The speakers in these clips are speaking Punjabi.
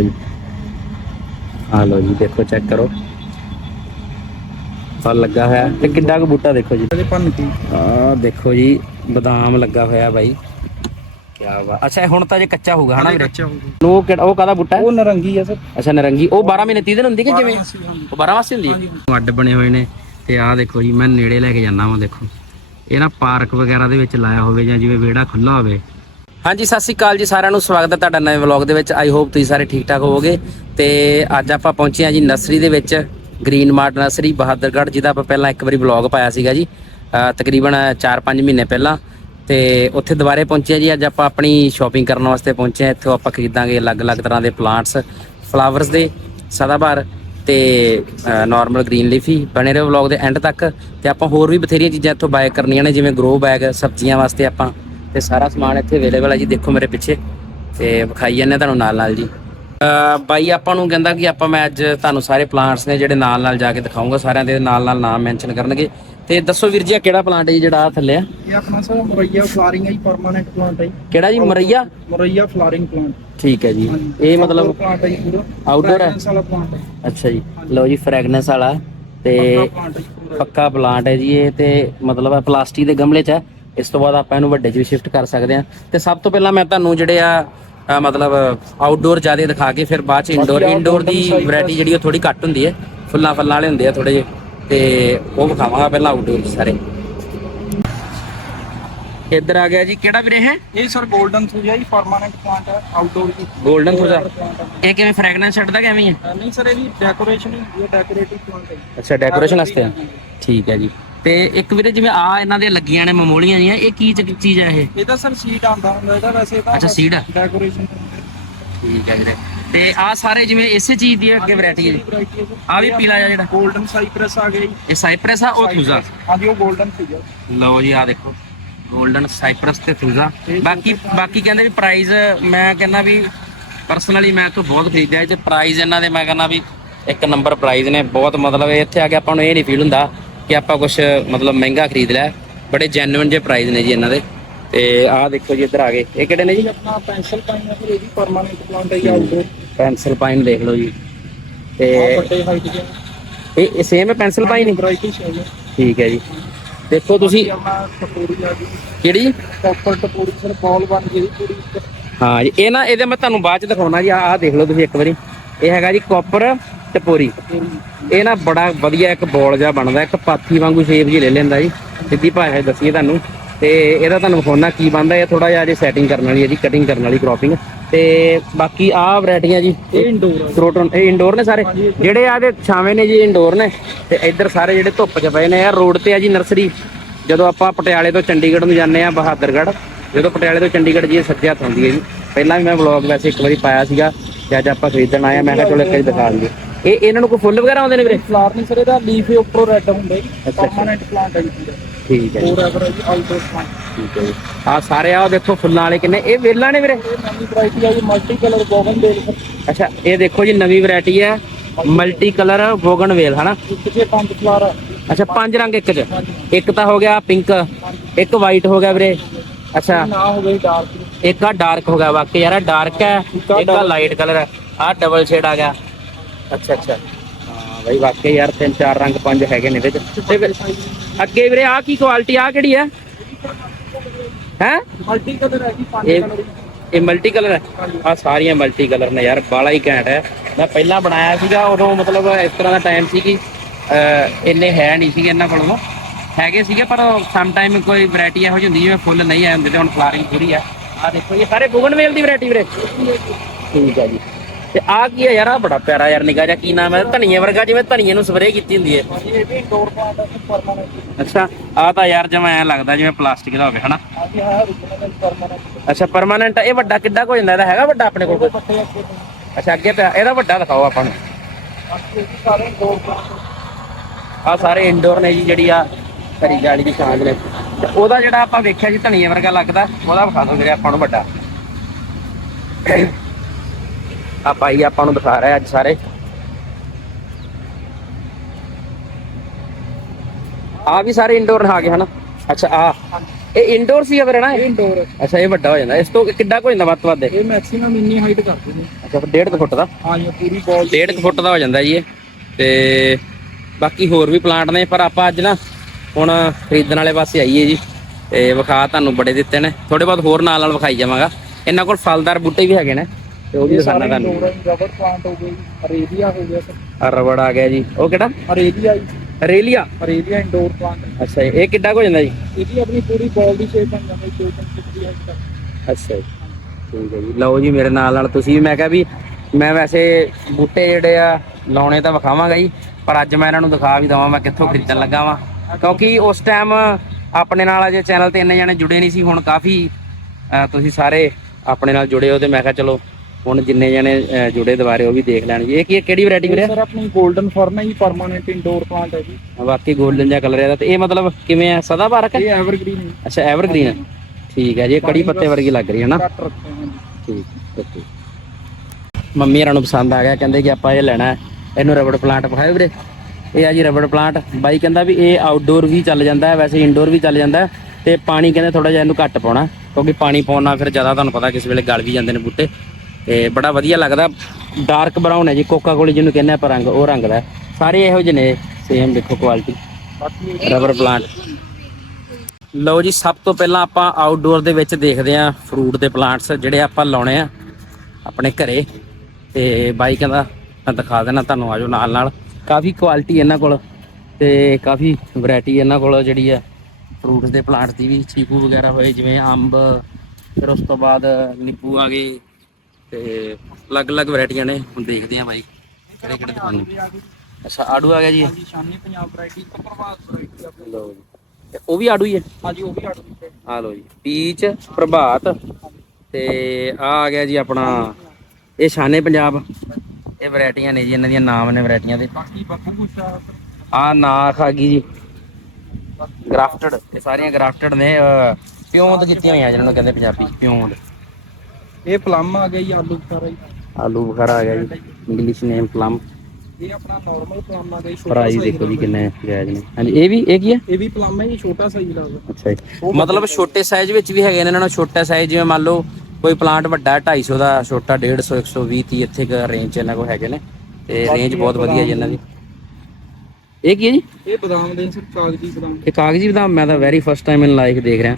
ਦੇਖੋ ਜੀ ਆ ਲਓ ਜੀ ਦੇਖੋ ਚੈੱਕ ਕਰੋ। ਫਲ ਲੱਗਾ ਹੋਇਆ ਤੇ ਕਿੱਡਾ ਕੁ ਬੂਟਾ ਦੇਖੋ ਜੀ। ਇਹਦੇ ਭੰਨ ਕੇ। ਆ ਦੇਖੋ ਜੀ ਬਦਾਮ ਲੱਗਾ ਹੋਇਆ ਬਾਈ। ਕੀ ਬਾਤ ਅੱਛਾ ਇਹ ਹੁਣ ਤਾਂ ਜੇ ਕੱਚਾ ਹੋਊਗਾ ਹਨਾ ਵੀਰੇ? ਕੱਚਾ ਉਹ ਕਿਹੜਾ ਉਹ ਕਾਦਾ ਬੂਟਾ? ਉਹ ਨਰੰਗੀ ਆ ਸਰ। ਅੱਛਾ ਨਰੰਗੀ। ਉਹ 12 ਮਹੀਨੇ 30 ਦਿਨ ਹੁੰਦੀ ਕਿ ਜਿਵੇਂ? ਉਹ 12 ਮਾਸੇ ਹੁੰਦੀ ਹੈ? ਅੱਡ ਬਣੇ ਹੋਏ ਨੇ। ਤੇ ਆਹ ਦੇਖੋ ਜੀ ਮੈਂ ਨੇੜੇ ਲੈ ਕੇ ਜਾਂਦਾ ਵਾਂ ਦੇਖੋ। ਇਹ ਨਾ ਪਾਰਕ ਵਗੈਰਾ ਦੇ ਵਿੱਚ ਲਾਇਆ ਹੋਵੇ ਜਾਂ ਜਿਵੇਂ ਵਿਹੜਾ ਖੁੱਲਾ ਹੋਵੇ ਹਾਂਜੀ, ਸਤਿ ਸ਼੍ਰੀ ਅਕਾਲ ਜੀ ਸਾਰਿਆਂ ਨੂੰ। ਸਵਾਗਤ ਹੈ ਤੁਹਾਡਾ ਨਵੇਂ ਵਲੌਗ ਦੇ ਵਿੱਚ। ਆਈ ਹੋਪ ਤੁਸੀਂ ਸਾਰੇ ਠੀਕ ਠਾਕ ਹੋਵੋਗੇ। ਤੇ ਅੱਜ ਆਪਾਂ ਪਹੁੰਚੇ ਹਾਂ ਜੀ ਨਰਸਰੀ ਦੇ ਵਿੱਚ, ਗ੍ਰੀਨ ਮਾਰਟ ਨਰਸਰੀ, ਬਹਾਦਰਗੜ੍ਹ, ਜਿਹਦਾ ਆਪਾਂ ਪਹਿਲਾਂ ਇੱਕ ਵਾਰੀ ਵਲੌਗ ਪਾਇਆ ਸੀਗਾ ਜੀ ਤਕਰੀਬਨ 4-5 ਮਹੀਨੇ ਪਹਿਲਾਂ। ਤੇ ਉੱਥੇ ਦੁਬਾਰੇ ਪਹੁੰਚੇ ਹਾਂ ਜੀ। ਅੱਜ ਆਪਾਂ ਆਪਣੀ ਸ਼ਾਪਿੰਗ ਕਰਨ ਵਾਸਤੇ ਪਹੁੰਚੇ ਹਾਂ। ਇੱਥੋਂ ਆਪਾਂ ਖਰੀਦਾਂਗੇ ਅਲੱਗ-ਅਲੱਗ ਤਰ੍ਹਾਂ ਦੇ ਪਲਾਂਟਸ ਫਲਾਵਰਸ ਦੇ, ਸਦਾਬਹਾਰ ਤੇ ਨਾਰਮਲ ਗ੍ਰੀਨ ਲੀਫੀ ਬਣੇ ਰਹੋ ਵਲੌਗ ਦੇ ਐਂਡ ਤੱਕ। ਤੇ ਆਪਾਂ ਹੋਰ ਵੀ ਬਥੇਰੀਆਂ ਚੀਜ਼ਾਂ ਇੱਥੋਂ ਬਾਏ ਕਰਨੀਆਂ ਨੇ, ਜਿਵੇਂ ਗਰੋ ਬੈਗ ਸਬਜ਼ੀਆਂ ਵਾਸਤੇ ਆਪਾਂ ਤੇ ਸਾਰਾ ਸਮਾਨ ਇੱਥੇ ਅਵੇਲੇਬਲ ਹੈ ਜੀ ਦੇਖੋ ਮੇਰੇ ਪਿੱਛੇ ਤੇ ਵਿਖਾਈ ਜਾਂਦੇ ਤੁਹਾਨੂੰ ਨਾਲ ਨਾਲ ਜੀ ਬਾਈ ਆਪਾਂ ਨੂੰ ਕਹਿੰਦਾ ਕਿ ਆਪਾਂ ਮੈਂ ਅੱਜ ਤੁਹਾਨੂੰ ਸਾਰੇ ਪਲਾਂਟਸ ਨੇ ਜਿਹੜੇ ਨਾਲ ਨਾਲ ਜਾ ਕੇ ਦਿਖਾਉਂਗਾ ਸਾਰਿਆਂ ਦੇ ਨਾਲ ਨਾਲ ਨਾਮ ਮੈਂਸ਼ਨ ਕਰਨਗੇ। ਤੇ ਦੱਸੋ ਵੀਰ ਜੀ ਆਹ ਕਿਹੜਾ ਪਲਾਂਟ ਹੈ ਜਿਹੜਾ ਆ ਥੱਲੇ ਆ? ਇਹ ਆਪਣਾ ਸਰ ਮੁਰਈਆ ਫਲਾਰਿੰਗ ਹੈ ਪਰਮਾਨੈਂਟ ਪਲਾਂਟ ਹੈ। ਕਿਹੜਾ ਜੀ ਮਰਈਆ? ਮੁਰਈਆ ਫਲਾਰਿੰਗ ਪਲਾਂਟ ਠੀਕ ਹੈ ਜੀ। ਇਹ ਮਤਲਬ ਪਲਾਂਟ ਹੈ ਪੂਰਾ। ਆਊਟਡੋਰ ਹੈ? Fragrance ਵਾਲਾ ਪਲਾਂਟ ਹੈ। ਅੱਛਾ ਜੀ। ਲਓ ਜੀ ਫ੍ਰੈਗਨੈਂਸ ਵਾਲਾ। ਤੇ ਪੱਕਾ ਪਲਾਂਟ ਹੈ ਜੀ ਇਹ ਤੇ ਮਤਲਬ ਹੈ ਪਲਾਸਟਿਕ ਦੇ ਗਮਲੇ 'ਚ ਹੈ। ਇਸ ਤੋਂ ਬਾਅਦ ਆਪਾਂ ਇਹਨੂੰ ਵੱਡੇ 'ਚ ਵੀ ਸ਼ਿਫਟ ਕਰ ਸਕਦੇ ਹਾਂ। ਤੇ ਸਭ ਤੋਂ ਪਹਿਲਾਂ ਮੈਂ ਤੁਹਾਨੂੰ ਜਿਹੜੇ ਆ ਅ, ਮਤਲਬ ਆਊਟਡੋਰ ਜ਼ਿਆਦਾ ਦਿਖਾ ਕੇ ਫਿਰ ਬਾਅਦ 'ਚ ਇੰਡੋਰ outdoor ਦੀ ਵੈਰਾਈਟੀ ਜਿਹੜੀ ਉਹ ਥੋੜੀ ਘੱਟ ਹੁੰਦੀ ਹੈ। ਫੁੱਲਾਂ ਫੱਲਾਂ ਵਾਲੇ ਹੁੰਦੇ ਆ ਥੋੜੇ ਜਿਹੇ। ਤੇ ਉਹ ਵਿਖਾਵਾਂਗਾ ਪਹਿਲਾਂ ਆਊਟਡੋਰ ਸਾਰੇ। ਇੱਧਰ ਆ ਗਿਆ ਜੀ ਕਿਹੜਾ ਵੀਰੇ ਹੈ ਇਹ ਸਰ 골ਡਨ ਸੂਜਾ ਜੀ ਪਰਮਾਨੈਂਟ ਪਲਾਂਟ ਹੈ ਆਊਟਡੋਰ ਦੀ। 골ਡਨ ਥੋੜਾ plant ਹੈ। ਇਹ ਕਿਵੇਂ ਫ੍ਰੈਗਨੈਂਸ ਛੱਡਦਾ ਕਿਵੇਂ ਹੈ? ਨਹੀਂ ਸਰ ਇਹਦੀ ਡੈਕੋਰੇਸ਼ਨ ਹੀ ਇਹ ਡੈਕੋਰੇਟਿਵ ਪਲਾਂਟ ਹੈ। ਅੱਛਾ ਡੈਕੋਰੇਸ਼ਨ ਵਾਸਤੇ ਆ। ਠੀਕ ਹੈ ਜੀ। ਤੇ ਇੱਕ ਵੀਰੇ ਜਿਵੇਂ ਆ ਇਹਨਾਂ ਦੇ ਲੱਗੀਆਂ ਨੇ ਮਮੋਲੀਆਂ ਜੀਆਂ ਇਹ ਕੀ ਚੀਜ਼ ਹੈ ਇਹ? ਇਹ ਤਾਂ ਸਰ ਸੀਡ ਆਉਂਦਾ ਹੁੰਦਾ ਇਹਦਾ ਵੈਸੇ ਤਾਂ ਅੱਛਾ, seed ਡੈਕੋਰੇਸ਼ਨ ਤੇ ਆ ਸਾਰੇ ਜਿਵੇਂ ਇਸੇ ਚੀਜ਼ ਦੀ ਅੱਗੇ ਵੈਰਾਈਟੀ ਹੈ ਆ ਵੀ ਪੀਲਾ ਜਿਹੜਾ। 골ਡਨ ਸਾਈਪ੍ਰਸ ਆ ਗਿਆ ਇਹ ਸਾਈਪ੍ਰਸ ਆ ਉਹ ਥੂਜ਼ਾ। Cypress, ਹਾਂਜੀ ਉਹ 골ਡਨ ਸੀਗਾ। ਲਓ ਜੀ ਆ ਦੇਖੋ। 골ਡਨ ਸਾਈਪ੍ਰਸ ਤੇ ਥੂਜ਼ਾ। ਬਾਕੀ ਬਾਕੀ ਕਹਿੰਦੇ ਵੀ ਪ੍ਰਾਈਸ ਮੈਂ ਕਹਿੰਦਾ ਵੀ ਪਰਸਨਲੀ ਮੈਂ ਤੋਂ ਬਹੁਤ ਖਰੀਦਿਆ ਇਹ ਤੇ ਪ੍ਰਾਈਸ ਇਹਨਾਂ ਦੇ ਮੈਂ ਕਹਿੰਦਾ ਵੀ ਇੱਕ ਨੰਬਰ ਪ੍ਰਾਈਸ ਨੇ। ਬਹੁਤ ਮਤਲਬ ਇੱਥੇ ਆ ਕੇ ਆਪਾਂ ਨੂੰ ਇਹ ਨਹੀਂ ਫੀਲ ਹੁੰਦਾ ਕਿ ਆਪਾਂ ਕੁਝ ਮਤਲਬ ਮਹਿੰਗਾ ਖਰੀਦ ਲਿਆ। ਬੜੇ ਜੈਨੂਇਨ ਜਿਹੇ ਪ੍ਰਾਈਸ ਨੇ ਜੀ ਇਹਨਾਂ ਦੇ। ਤੇ ਆਹ ਦੇਖੋ ਜੀ ਇੱਧਰ ਆ ਗਏ। ਇਹ ਕਿਹੜੇ ਨੇ ਜੀ? ਇਹ ਆਪਣਾ ਪੈਨਸਲ ਪਾਈਨ ਹੈ ਫਿਰ ਇਹ ਵੀ ਪਰਮਾਨੈਂਟ ਪਲਾਂਟ ਹੈ ਜੀ ਆਊਟਡੋਰ ਪੈਨਸਲ ਪਾਈਨ ਦੇਖ ਲਓ ਜੀ। ਤੇ ਵੱਡੇ ਹਾਈਟ ਦੇ। ਇਹ ਸੇਮ ਹੈ ਪੈਨਸਲ ਪਾਈਨ ਹੀ। ਜੀ ਠੀਕ ਹੈ ਜੀ। ਦੇਖੋ ਤੁਸੀਂ ਇਹ ਆਪਣਾ ਟਪੂਰੀ ਆ ਜੀ ਕਿਹੜੀ? ਕਾਪਰ ਟਪੂਰੀ ਸਰ ਬਾਲ ਬਣ ਗਈ ਪੂਰੀ। ਹਾਂ ਜੀ ਇਹ ਨਾ ਇਹਦੇ ਮੈਂ ਤੁਹਾਨੂੰ ਬਾਅਦ ਚ ਦਿਖਾਉਣਾ ਜੀ। ਆਹ ਦੇਖ ਲਓ ਤੁਸੀਂ ਇੱਕ ਵਾਰੀ। ਇਹ ਹੈਗਾ ਜੀ ਕਾਪਰ ਟਪੋਰੀ। ਇਹ ਨਾ ਬੜਾ ਵਧੀਆ ਇੱਕ ਬੋਲ ਜਿਹਾ ਬਣਦਾ ਇੱਕ ਪਾਥੀ ਵਾਂਗੂ ਸ਼ੇਪ ਜੀ ਲੈ ਲੈਂਦਾ ਜੀ। ਸਿੱਧੀ ਭਾਸ਼ਾ ਦੱਸੀਏ ਤੁਹਾਨੂੰ। ਤੇ ਇਹਦਾ ਤੁਹਾਨੂੰ ਵਿਖਾਉਣਾ ਕੀ ਬਣਦਾ ਇਹ ਥੋੜਾ ਜਿਹਾ ਜੇ ਸੈਟਿੰਗ ਕਰਨ ਵਾਲੀ ਹੈ ਜੀ ਕਟਿੰਗ ਕਰਨ ਵਾਲੀ ਕ੍ਰੋਪਿੰਗ ਤੇ ਬਾਕੀ ਆਹ ਵੈਰਾਈਟੀਆਂ ਜੀ। ਇਹ ਇੰਡੋਰ ਕਰੋਟਨ ਇਹ ਇੰਡੋਰ ਨੇ ਸਾਰੇ? ਜਿਹੜੇ ਆ ਦੇ ਛਾਵੇਂ ਨੇ ਜੀ ਇੰਡੋਰ ਨੇ। ਤੇ ਇੱਧਰ ਸਾਰੇ ਜਿਹੜੇ ਧੁੱਪ 'ਚ ਪਏ ਨੇ ਆ ਰੋਡ ਤੇ ਆ ਜੀ ਨਰਸਰੀ ਜਦੋਂ ਆਪਾਂ ਪਟਿਆਲੇ ਤੋਂ ਚੰਡੀਗੜ੍ਹ ਨੂੰ ਜਾਂਦੇ ਆ ਬਹਾਦਰਗੜ੍ਹ ਜਦੋਂ ਪਟਿਆਲੇ ਤੋਂ ਚੰਡੀਗੜ੍ਹ ਜੀ ਇਹ ਸੱਜੇ ਹੱਥ ਹੁੰਦੀ ਹੈ ਜੀ। ਪਹਿਲਾਂ ਵੀ ਮੈਂ ਵਲੌਗ ਵੈਸੇ ਇੱਕ ਵਾਰੀ ਪਾਇਆ ਸੀਗਾ ਤੇ ਅੱਜ ਆਪਾਂ ਖਰੀਦਣ ਆਏ ਆ ਮੈਂ ਕਿਹਾ ਚਲੋ ਇੱਕ ਵਾਰੀ ਦਿਖਾ ਲਈਏ ਇਹ ਇਹਨਾਂ ਨੂੰ ਕੋਈ ਫੁੱਲ ਵਗੈਰਾ ਆਉਂਦੇ ਨੇ ਵੀਰੇ? ਫਲਾਰ ਨਹੀਂ ਸਰ ਇਹਦਾ ਲੀਫ ਉੱਪਰੋਂ ਰੈੱਡ ਹੁੰਦਾ ਜੀ। ਅੱਛਾ। ਪਰਮਾਨੈਂਟ ਪਲਾਂਟ ਹੈ ਜੀ ਪੂਰਾ। ਠੀਕ ਹੈ ਜੀ। ਫੋਰ ਐਵਰ ਹੈ ਜੀ ਆਊਟਡੋਰ ਪਲਾਂਟ ਠੀਕ ਹੈ ਜੀ। ਆ ਸਾਰੇ ਆ ਦੇਖੋ ਫੁੱਲਾਂ ਵਾਲੇ ਕਿੰਨੇ ਇਹ ਵੇਲਾਂ ਨੇ ਵੀਰੇ? ਇਹ ਨਵੀਂ ਵੈਰਾਈਟੀ ਆ ਜੀ multi colour bougainvillea sir. ਅੱਛਾ ਇਹ ਦੇਖੋ ਜੀ ਨਵੀਂ ਵੈਰਾਈਟੀ ਹੈ। ਮਲਟੀ ਕਲਰ ਵੇਲ ਹਨਾ? ਇੱਕ ਜੇ ਪੰਜ ਫਲਾਰ ਆ। ਅੱਛਾ ਪੰਜ ਰੰਗ ਇੱਕ 'ਚ। ਇੱਕ ਤਾਂ ਹੋ ਗਿਆ ਪਿੰਕ ਇੱਕ ਵਾਈਟ ਹੋ ਗਿਆ ਵੀਰੇ। ਅੱਛਾ। ਨਾ ਹੋਵੇ ਡਾਰਕ ਇੱਕ ਆ ਡਾਰਕ ਹੋ ਗਿਆ ਵਾਕਈ ਯਾਰ ਡਾਰਕ ਹੈ। ਇੱਕ ਆ ਲਾਈਟ ਕਲਰ ਹੈ। ਆ ਡਬਲ ਸ਼ੇਡ ਆ ਗਿਆ। ਅੱਛਾ ਅੱਛਾ। ਹਾਂ ਬਈ ਵਾਕਈ ਯਾਰ ਤਿੰਨ ਚਾਰ ਰੰਗ ਪੰਜ ਹੈਗੇ ਨੇ ਇਹਦੇ ਚ। ਤੇ ਫਿਰ ਅੱਗੇ ਵੀਰੇ ਆ ਕੀ ਕੁਆਲਿਟੀ ਆ ਕਿਹੜੀ ਹੈ? ਹੈ? ਮਲਟੀ ਕਲਰ ਹੈ ਜੀ ਪੰਜ ਕਲਰ ਇਹ ਮਲਟੀ ਕਲਰ ਹੈ? ਆ ਸਾਰੀਆਂ ਮਲਟੀ ਕਲਰ ਨੇ ਯਾਰ ਬਾਲਾ ਹੀ ਘੈਂਟ ਹੈ। ਮੈਂ ਪਹਿਲਾਂ ਬਣਾਇਆ ਸੀਗਾ ਉਦੋਂ ਮਤਲਬ ਇਸ ਤਰ੍ਹਾਂ ਦਾ ਟਾਈਮ ਸੀ ਕਿ ਅਹ, ਇੰਨੇ ਹੈ ਨਹੀਂ ਸੀਗੇ ਇਹਨਾਂ ਕੋਲ। ਹੈਗੇ ਸੀਗੇ ਪਰ ਸਮ ਟਾਈਮ ਕੋਈ ਵੈਰਾਈਟੀ ਇਹੋ ਜਿਹੀ ਹੁੰਦੀ ਜਿਵੇਂ ਫੁੱਲ ਨਹੀਂ ਆਏ ਹੁੰਦੇ ਤੇ ਹੁਣ ਫਲਾਰਿੰਗ ਪੂਰੀ ਆ ਆ ਦੇਖੋ ਇਹ ਸਾਰੇ ਬੁਗਨਵੇਲ ਦੀ ਵੈਰਾਈਟੀ ਵੀਰੇ। ਠੀਕ ਹੈ ਜੀ। ਤੇ ਆ ਕੀ ਹੈ ਯਾਰ ਆ ਬੜਾ ਪਿਆਰਾ ਯਾਰ ਨਿਕਾ ਜਿਹਾ, ਕੀ ਨਾਮ ਹੈ? ਧਨੀਏ ਵਰਗਾ ਜਿਵੇਂ ਧਨੀਏ ਨੂੰ ਸਪਰੇਅ ਕੀਤੀ ਹੁੰਦੀ ਹੈ। ਇਹ ਵੀ ਇੰਡੋਰ ਪਲਾਂਟ ਪਰਮਾਨੈਂਟ ਅੱਛਾ ਆ ਤਾਂ ਯਾਰ ਜਿਵੇਂ ਐਂ ਲੱਗਦਾ ਜਿਵੇਂ ਪਲਾਸਟਿਕ ਦਾ ਹੋਵੇ, ਹਨਾ? ਹਾਂਜੀ ਹਾਂ ਪਰਮਾਨੈਂਟ ਅੱਛਾ ਪਰਮਾਨੈਂਟ ਇਹ ਵੱਡਾ ਕਿੱਡਾ ਕੁ ਜਾਂਦਾ? ਇਹਦਾ ਹੈਗਾ ਵੱਡਾ ਆਪਣੇ ਕੋਲ ਅੱਛਾ, ਅੱਗੇ ਪਿਆ, ਇਹਦਾ ਵੱਡਾ ਦਿਖਾਓ ਆਪਾਂ ਨੂੰ। ਸਾਰੇ ਇੰਡੋਰ ਆ ਸਾਰੇ ਇੰਡੋਰ ਨੇ ਜੀ, ਜਿਹੜੀ ਆ ਹਰੀ ਜਾਲੀ ਦੀ ਛਾਂਜ ਨੇ। ਤੇ ਉਹਦਾ ਜਿਹੜਾ ਆਪਾਂ ਵੇਖਿਆ ਜੀ ਧਨੀਏ ਵਰਗਾ ਲੱਗਦਾ, ਉਹਦਾ ਵਿਖਾ ਦਿਓ ਵੀਰੇ, ਆਪਾਂ ਨੂੰ ਵੱਡਾ। ਆ ਭਾਈ ਆਪਾਂ ਨੂੰ ਦਿਖਾ ਰਿਹਾ ਅੱਜ ਸਾਰੇ। ਆ ਵੀ ਸਾਰੇ ਇੰਡੋਰ ਆ ਗਏ ਹਨਾ? ਅੱਛਾ ਆ। ਇਹ ਇੰਡੋਰ ਸੀ ਫਿਰ ਨਾ? ਇੰਡੋਰ ਅੱਛਾ ਇਹ ਵੱਡਾ ਹੋ ਜਾਂਦਾ। ਇਸ ਤੋਂ ਕਿੱਡਾ ਕੁ ਹੋ ਜਾਂਦਾ ਵੱਧ ਤੋਂ ਵੱਧ? ਇਹ? ਮੈਕਸਿਮਮ ਇੰਨੀ ਹਾਈਟ ਕਰਦੇ ਨੇ ਅੱਛਾ ਫਿਰ 1.5 ਫੁੱਟ ਦਾ? ਹਾਂ ਇਹ ਪੂਰੀ ਬਾਲ 1.5 ਫੁੱਟ ਦਾ ਹੋ ਜਾਂਦਾ ਜੀ ਇਹ। ਤੇ ਬਾਕੀ ਹੋਰ ਵੀ ਪਲਾਂਟ ਨੇ ਪਰ ਆਪਾਂ ਅੱਜ ਨਾ ਹੁਣ ਖਰੀਦਣ ਵਾਲੇ ਪਾਸੇ ਆਈਏ ਜੀ। ਤੇ ਵਿਖਾ ਤੁਹਾਨੂੰ ਬੜੇ ਦਿੱਤੇ ਨੇ। ਥੋੜੇ ਬਹੁਤ ਹੋਰ ਨਾਲ ਨਾਲ ਵਿਖਾਈ ਜਾਵਾਂਗਾ। ਇਹਨਾਂ ਕੋਲ ਫਲਦਾਰ ਬੂਟੇ ਵੀ ਹੈਗੇ ਨੇ। ਤੇ ਉਹ ਵੀ ਦਿਖਾਣਾ ਤੁਹਾਨੂੰ ਰਬਰ ਪਲਾਂਟ ਹੋ ਗਈ ਅਰੇਬੀਆ ਹੋ ਗਿਆ ਸਰ। ਰਬੜ ਆ ਗਿਆ ਜੀ। ਉਹ ਕਿਹੜਾ? ਅਰੇਬੀਆ ਰੇਲੀਆ ਅਰੇਬੀਆ ਇੰਡੋਰ ਪਲਾਂਟ ਅੱਛਾ ਜੀ, ਇਹ ਕਿੱਡਾ ਕੁ ਹੋ ਜਾਂਦਾ ਜੀ? ਇਹਦੀ ਆਪਣੀ ਪੂਰੀ ਬਾਲ ਦੀ ਸ਼ੇਪ ਬਣ ਜਾਂਦੀ 2 ਇੰਚ ਦੀ ਹਾਈਟ ਤੱਕ ਅੱਛਾ ਜੀ। ਠੀਕ ਹੈ ਜੀ। ਲਓ ਜੀ ਮੇਰੇ ਨਾਲ ਨਾਲ ਤੁਸੀਂ ਵੀ ਮੈਂ ਕਿਹਾ ਵੀ ਮੈਂ ਵੈਸੇ ਬੂਟੇ ਜਿਹੜੇ ਆ ਲਾਉਣੇ ਤਾਂ ਵਿਖਾਵਾਂਗਾ ਜੀ ਪਰ ਅੱਜ ਮੈਂ ਇਹਨਾਂ ਨੂੰ ਦਿਖਾ ਵੀ ਦਵਾਂ ਮੈਂ ਕਿੱਥੋਂ ਖਰੀਦਣ ਲੱਗਾ ਵਾਂ। ਕਿਉਂਕਿ ਉਸ ਟਾਈਮ ਆਪਣੇ ਨਾਲ ਅਜੇ ਚੈਨਲ ਤੇ ਇੰਨੇ ਜਣੇ ਜੁੜੇ ਨਹੀਂ ਸੀ ਹੁਣ ਕਾਫੀ ਤੁਸੀਂ ਸਾਰੇ ਆਪਣੇ ਨਾਲ ਜੁੜੇ ਹੋ ਤੇ ਮੈਂ ਕਿਹਾ ਚਲੋ ਹੁਣ ਜਿੰਨੇ ਜਣੇ ਜੁੜੇ ਦੁਬਾਰੇ ਉਹ ਵੀ ਦੇਖ ਲੈਣ ਜੀ ਇਹ ਕੀ ਕਿਹੜੀ ਵੈਰਾਈਟੀ ਵੀਰੇ? ਸਰ ਆਪਣੀ 골ਡਨ ਫਰਨ ਹੈ ਜੀ ਪਰਮਾਨੈਂਟ ਇੰਡੋਰ ਪਲਾਂਟ ਹੈ ਜੀ। ਬਾਕੀ 골ਡਨ ਜਿਹਾ ਕਲਰ ਇਹਦਾ ਤੇ ਇਹ ਮਤਲਬ ਕਿਵੇਂ ਆ? ਸਦਾ ਬਾਰਕ ਹੈ? ਇਹ ਐਵਰਗ੍ਰੀਨ ਹੈ। ਅੱਛਾ ਐਵਰਗ੍ਰੀਨ ਹੈ। ਠੀਕ ਹੈ ਜੀ ਇਹ ਕੜੀ ਪੱਤੇ ਵਰਗੀ ਲੱਗ ਰਹੀ ਹੈ ਨਾ? ਕੱਟ ਰੱਖੇ ਹਾਂ ਜੀ। ਠੀਕ ਓਕੇ ਮੰਮੀ ਹਰਾਂ ਨੂੰ ਪਸੰਦ ਆ ਗਿਆ ਕਹਿੰਦੇ ਕਿ ਆਪਾਂ ਇਹ ਲੈਣਾ ਹੈ। ਇਹਨੂੰ ਰਬੜ ਪਲਾਂਟ ਵਿਖਾਇਓ ਵੀਰੇ। ਇਹ ਆ ਜੀ ਰਬੜ ਪਲਾਂਟ ਬਾਈ ਕਹਿੰਦਾ ਵੀ ਇਹ ਆਊਟਡੋਰ ਵੀ ਚੱਲ ਜਾਂਦਾ ਹੈ ਵੈਸੇ ਇੰਡੋਰ ਵੀ ਚੱਲ ਜਾਂਦਾ ਹੈ। ਤੇ ਪਾਣੀ ਕਹਿੰਦੇ ਥੋੜਾ ਜਿਹਾ ਇਹਨੂੰ ਘੱਟ ਪਾਉਣਾ ਕਿਉਂਕਿ ਪਾਣੀ ਪਾਉਣ ਫਿਰ ਜ਼ਿਆਦਾ ਤੁਹਾਨੂੰ ਪਤਾ ਕਿਸ ਵੇਲੇ ਗਲ ਵੀ ਜਾਂਦੇ ਨੇ ਬੂਟੇ। ਤੇ ਬੜਾ ਵਧੀਆ ਲੱਗਦਾ। ਡਾਰਕ ਬਰਾਊਨ ਹੈ ਜੀ ਕੋਕਾ ਕੋਲੀ ਜਿਹਨੂੰ ਕਹਿੰਦੇ ਆਪਾਂ ਰੰਗ, ਉਹ ਰੰਗ ਦਾ ਸਾਰੇ ਇਹੋ ਜਿਹੇ ਨੇ ਸੇਮ ਦੇਖੋ ਕੁਆਲਿਟੀ ਰਬਰ ਪਲਾਂਟ ਲਓ ਜੀ, ਸਭ ਤੋਂ ਪਹਿਲਾਂ ਆਪਾਂ ਆਊਟਡੋਰ ਦੇ ਵਿੱਚ ਦੇਖਦੇ ਆਂ ਫਰੂਟ ਦੇ ਪਲਾਂਟਸ ਜਿਹੜੇ ਆਪਾਂ ਲਾਉਣੇ ਆ ਆਪਣੇ ਘਰੇ। ਤੇ ਬਾਈ ਕਹਿੰਦਾ, ਮੈਂ ਦਿਖਾ ਦੇਣਾ ਤੁਹਾਨੂੰ ਆਜੋ ਨਾਲ ਨਾਲ। ਕਾਫੀ ਕੁਆਲਿਟੀ ਇਹਨਾਂ ਕੋਲ ਤੇ ਕਾਫੀ ਵੈਰਾਈਟੀ ਇਹਨਾਂ ਕੋਲ ਜਿਹੜੀ ਹੈ ਫਰੂਟਸ ਦੇ ਪਲਾਂਟ ਦੀ ਵੀ। ਚੀਕੂ ਵਗੈਰਾ ਹੋਏ, ਜਿਵੇਂ ਅੰਬ, ਫਿਰ ਉਸ ਤੋਂ ਬਾਅਦ ਨਿੰਬੂ ਆ ਗਏ। ਤੇ ਅਲੱਗ-ਅਲੱਗ ਵੈਰਾਈਟੀਆਂ ਨੇ ਹੁਣ ਦੇਖਦੇ ਆਂ ਬਾਈ ਕਿਹੜੇ ਕਿਹੜੇ ਆ ਗਈ ਅੱਛਾ ਆੜੂ ਆ ਗਿਆ ਜੀ ਹਾਂਜੀ ਸ਼ਾਨੀ ਪੰਜਾਬ ਵੈਰਾਈਟੀ ਪ੍ਰਭਾਤ ਵੈਰਾਈਟੀ ਆਪਣੀ ਲਓ ਜੀ। ਤੇ ਉਹ ਵੀ ਆੜੂ ਹੀ ਹੈ? ਹਾਂਜੀ ਉਹ ਵੀ ਆਰਡਰ ਕੀਤੇ ਆ ਲਓ ਜੀ ਪੀਚ ਪ੍ਰਭਾਤ ਤੇ ਆ ਆ ਗਿਆ ਜੀ ਆਪਣਾ ਇਹ ਸ਼ਾਨੇ ਪੰਜਾਬ। ਇਹ ਵੈਰਾਈਟੀਆਂ ਨੇ ਜੀ ਇਹਨਾਂ ਦੀਆਂ ਨਾਮ ਨੇ ਵੈਰਾਈਟੀਆਂ ਦੇ। ਬਾਕੀ ਬੱਬੂ ਆ ਨਾ ਖਾ ਗਈ ਜੀ। ਗ੍ਰਾਫਟਡ ਇਹ ਸਾਰੀਆਂ ਗ੍ਰਾਫਟਡ ਨੇ ਪਿਉਂਦ ਕੀਤੀਆਂ ਹੋਈਆਂ ਜਿਹਨਾਂ ਨੂੰ ਕਹਿੰਦੇ ਪੰਜਾਬੀ ਪਿਉਂਦ। ਇਹ ਪਲਮ ਆ ਗਿਆ ਜੀ ਆਲੂ ਬੁਖਾਰਾ ਜੀ। ਆਲੂ ਬੁਖਾਰਾ ਆ ਗਿਆ ਜੀ। ਇੰਗਲਿਸ਼ ਨੇਮ ਪਲਮ ਇਹ ਆਪਣਾ ਨਾਰਮਲ ਪਲਮ ਆ ਗਿਆ ਜੀ ਛੋਟਾ ਪ੍ਰਾਈਸ size ਦੇਖੋ ਜੀ। ਕਿੰਨੇ ਜਾਇਜ਼ ਨੇ। ਹਾਂਜੀ ਇਹ ਵੀ ਇਹ ਕੀ ਹੈ ਇਹ ਵੀ ਪਲਮ ਹੈ ਜੀ ਛੋਟਾ ਸਾਈਜ਼ ਲੱਗਦਾ ਅੱਛਾ ਜੀ। ਮਤਲਬ ਛੋਟੇ ਸਾਈਜ਼ ਵਿੱਚ ਵੀ ਹੈਗੇ ਨੇ ਇਹਨਾਂ ਨੂੰ ਛੋਟਾ ਸਾਈਜ਼ ਜਿਵੇਂ ਮੰਨ ਲਓ ਕੋਈ ਪਲਾਂਟ ਵੱਡਾ ਹੈ 250 ਦਾ ਛੋਟਾ 150 120 30 ਇੱਥੇ ਕ ਰੇਂਜ ਇਹਨਾਂ ਕੋਲ ਹੈਗੇ ਨੇ। ਤੇ ਰੇਂਜ ਬਹੁਤ ਵਧੀਆ ਜੀ ਇਹਨਾਂ ਦੀ। ਇਹ ਕੀ ਹੈ ਜੀ? ਇਹ ਬਦਾਮ ਦੇ ਸਰ ਕਾਗਜੀ ਬਦਾਮ। ਇਹ ਕਾਗਜ਼ੀ ਬਦਾਮ ਮੈਂ ਤਾਂ very first time in life ਦੇਖ ਰਿਹਾ।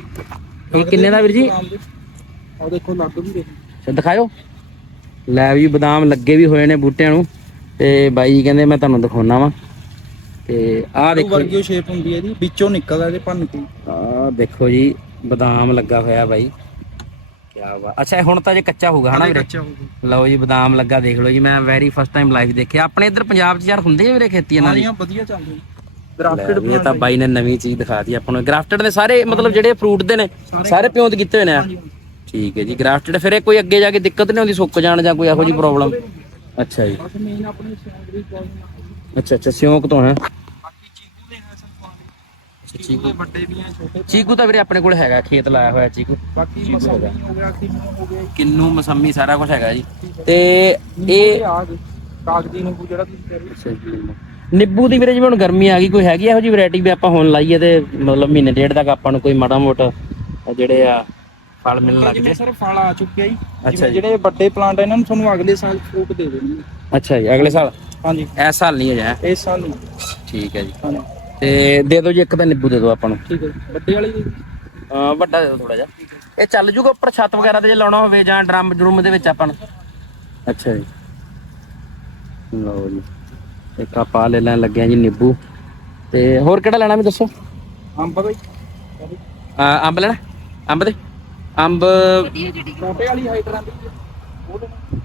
ਇਹ ਕਿੰਨੇ ਦਾ ਵੀਰ ਜੀ? ਬਦਾਮ ਦੇ। ਆਹ ਦੇਖੋ ਲੱਗ ਵੀ ਦੇਖੋ ਅੱਛਾ ਦਿਖਾਇਓ। ਲੈ ਵੀ ਬਦਾਮ ਲੱਗੇ ਵੀ ਹੋਏ ਨੇ ਬੂਟਿਆਂ ਨੂੰ। ਤੇ ਬਾਈ ਜੀ ਕਹਿੰਦੇ ਮੈਂ ਤੁਹਾਨੂੰ ਦਿਖਾਉਣਾ ਵਾ। ਤੇ ਆਹ ਦੇਖੋ ਵਰਗੀ ਸ਼ੇਪ ਹੁੰਦੀ ਹੈ ਜੀ ਵਿੱਚੋਂ ਨਿਕਲਦਾ ਇਹਦੇ ਭੰਨ ਕੇ। ਆਹ ਦੇਖੋ ਜੀ ਬਦਾਮ ਲੱਗਾ ਹੋਇਆ ਬਾਈ। ਕੀ ਬਾਤ। ਅੱਛਾ ਇਹ ਹੁਣ ਤਾਂ ਜੇ ਕੱਚਾ ਹੋਊਗਾ ਹਨਾ ਵੀਰੇ? ਕੱਚਾ ਹੋਊਗਾ। ਲਓ ਜੀ ਬਦਾਮ ਲੱਗਾ ਦੇਖ ਲਓ ਜੀ ਮੈਂ ਵੈਰੀ ਫਸਟ ਟਾਈਮ ਲਾਈਫ ਦੇਖਿਆ। ਆਪਣੇ ਇੱਧਰ ਪੰਜਾਬ 'ਚ ਯਾਰ ਹੁੰਦੇ ਆ ਵੀਰੇ ਖੇਤੀ ਇਹਨਾਂ ਦੀ ਸਾਰੀਆਂ ਵਧੀਆ ਚੱਲਦੀਆਂ ਲੈ ਗ੍ਰਾਫਟਡ ਵੀ ਇਹ ਤਾਂ ਬਾਈ ਨੇ ਨਵੀਂ ਚੀਜ਼ ਦਿਖਾਤੀ ਆਪਾਂ ਨੂੰ। ਗ੍ਰਾਫਟਡ ਦੇ ਸਾਰੇ ਮਤਲਬ ਜਿਹੜੇ ਫਰੂਟ ਦੇ ਨੇ ਸਾਰੇ ਪਿਉਂਦ ਕੀਤੇ ਹੋਏ ਨੇ ਆ। ਠੀਕ ਹੈ ਜੀ ਗ੍ਰਾਫਟਡ ਫਿਰ ਇਹ ਕੋਈ ਅੱਗੇ ਜਾ ਕੇ ਦਿੱਕਤ ਨਹੀਂ ਆਉਂਦੀ ਸੁੱਕ ਜਾਣ ਜਾਂ ਕੋਈ ਇਹੋ ਜਿਹੀ ਪ੍ਰੋਬਲਮ ਅੱਛਾ ਜੀ। ਬਸ ਮੇਨ ਆਪਣੇ ਸੈਂਡਰੀ ਪ੍ਰੋਬਲਮ ਅੱਛਾ ਅੱਛਾ ਸਿਉਂਕ ਤੋਂ ਹੈ। ਬਾਕੀ ਚੀਕੂ। ਦੇ ਹੈ ਸਰ ਪਾਣੀ ਚੀਕੂ ਦੇ ਵੱਡੇ ਵੀ ਹੈ ਛੋਟੇ ਵੀ ਚੀਕੂ ਤਾਂ ਵੀਰੇ ਆਪਣੇ ਕੋਲ ਹੈਗਾ ਖੇਤ ਲਾਇਆ ਹੋਇਆ ਚੀਕੂ। ਬਾਕੀ ਹੈਗਾ। ਹੋ ਗਿਆ ਕਿੰਨੂ ਹੋ ਗਿਆ ਕਿੰਨੂ ਮਸੰਮੀ ਸਾਰਾ ਕੁਝ ਹੈਗਾ ਜੀ। ਤੇ ਇਹ ਕਾਗਜੀ ਨਿੰਬੂ ਜਿਹੜਾ ਤੁਸੀਂ ਨਿੱਬੂ ਦੀ ਵੀਰੇ ਜਿਵੇਂ ਹੁਣ ਗਰਮੀ ਆ ਗਈ ਕੋਈ ਹੈਗੀ ਇਹੋ ਜਿਹੀ ਵੈਰਾਈਟੀ ਵੀ ਆਪਾਂ ਹੁਣ ਲਾਈਏ ਤੇ ਮਤਲਬ ਮਹੀਨੇ ਡੇਢ ਤੱਕ ਆਪਾਂ ਨੂੰ ਕੋਈ ਮਾੜਾ ਮੋਟਾ ਜਿਹੜੇ ਆ ਫਲ ਮਿਲਣ ਲੱਗ ਜੇ। ਸਰ ਫਲ ਆ ਚੁੱਕਿਆ ਜੀ। ਅੱਛਾ ਜਿਵੇਂ ਜੀ। ਜਿਹੜੇ ਵੱਡੇ ਪਲਾਂਟ ਇਹਨਾਂ ਨੂੰ ਤੁਹਾਨੂੰ ਅਗਲੇ ਸਾਲ ਫਰੂਟ ਦੇ ਦੇਣਗੇ। ਅੱਛਾ ਜੀ ਅਗਲੇ ਸਾਲ? ਹਾਂਜੀ। ਇਸ ਸਾਲ ਨਹੀਂ ਅਜਾ ਇਸ ਸਾਲ ਨਹੀਂ। ਠੀਕ ਹੈ ਜੀ। ਹਾਂਜੀ। ਤੇ ਦੇ ਦਿਓ ਜੀ ਇੱਕ ਤਾਂ ਨਿੱਬੂ ਦੇ ਦਿਓ ਆਪਾਂ ਨੂੰ। ਠੀਕ ਹੈ ਜੀ। ਵੱਡੇ ਵਾਲੀ ਜੀ ਅਹ ਵੱਡਾ ਦੇ ਦਿਓ ਥੋੜਾ ਜਿਹਾ। ਇਹ ਚੱਲ ਜੂਗਾ ਉੱਪਰ ਛੱਤ ਵਗੈਰਾ ਤੇ ਜੇ ਲਾਉਣਾ ਹੋਵੇ ਜਾਂ ਡਰਮ ਡਰੂਮ ਦੇ ਵਿੱਚ ਆਪਾਂ ਨੂੰ। ਅੱਛਾ ਜੀ। ਲਓ ਜੀ। ਇੱਕ ਆਪਾਂ ਲੈ ਲੈਣ ਲੱਗਿਆ ਜੀ ਨਿੱਬੂ। ਤੇ ਹੋਰ ਕਿਹੜਾ ਲੈਣਾ ਵੀ ਦੱਸੋ? ਅੰਬ ਜੀ ਅਹ ਅੰਬ ਲੈਣਾ? ਅੰਬ ਦੇ? ਅੰਬ ਛੋਟੇ ਵਾਲੀ ਹਾਈਟ ਰਹਿੰਦੀ ਜੀ ਉਹ ਲੈਣਾ।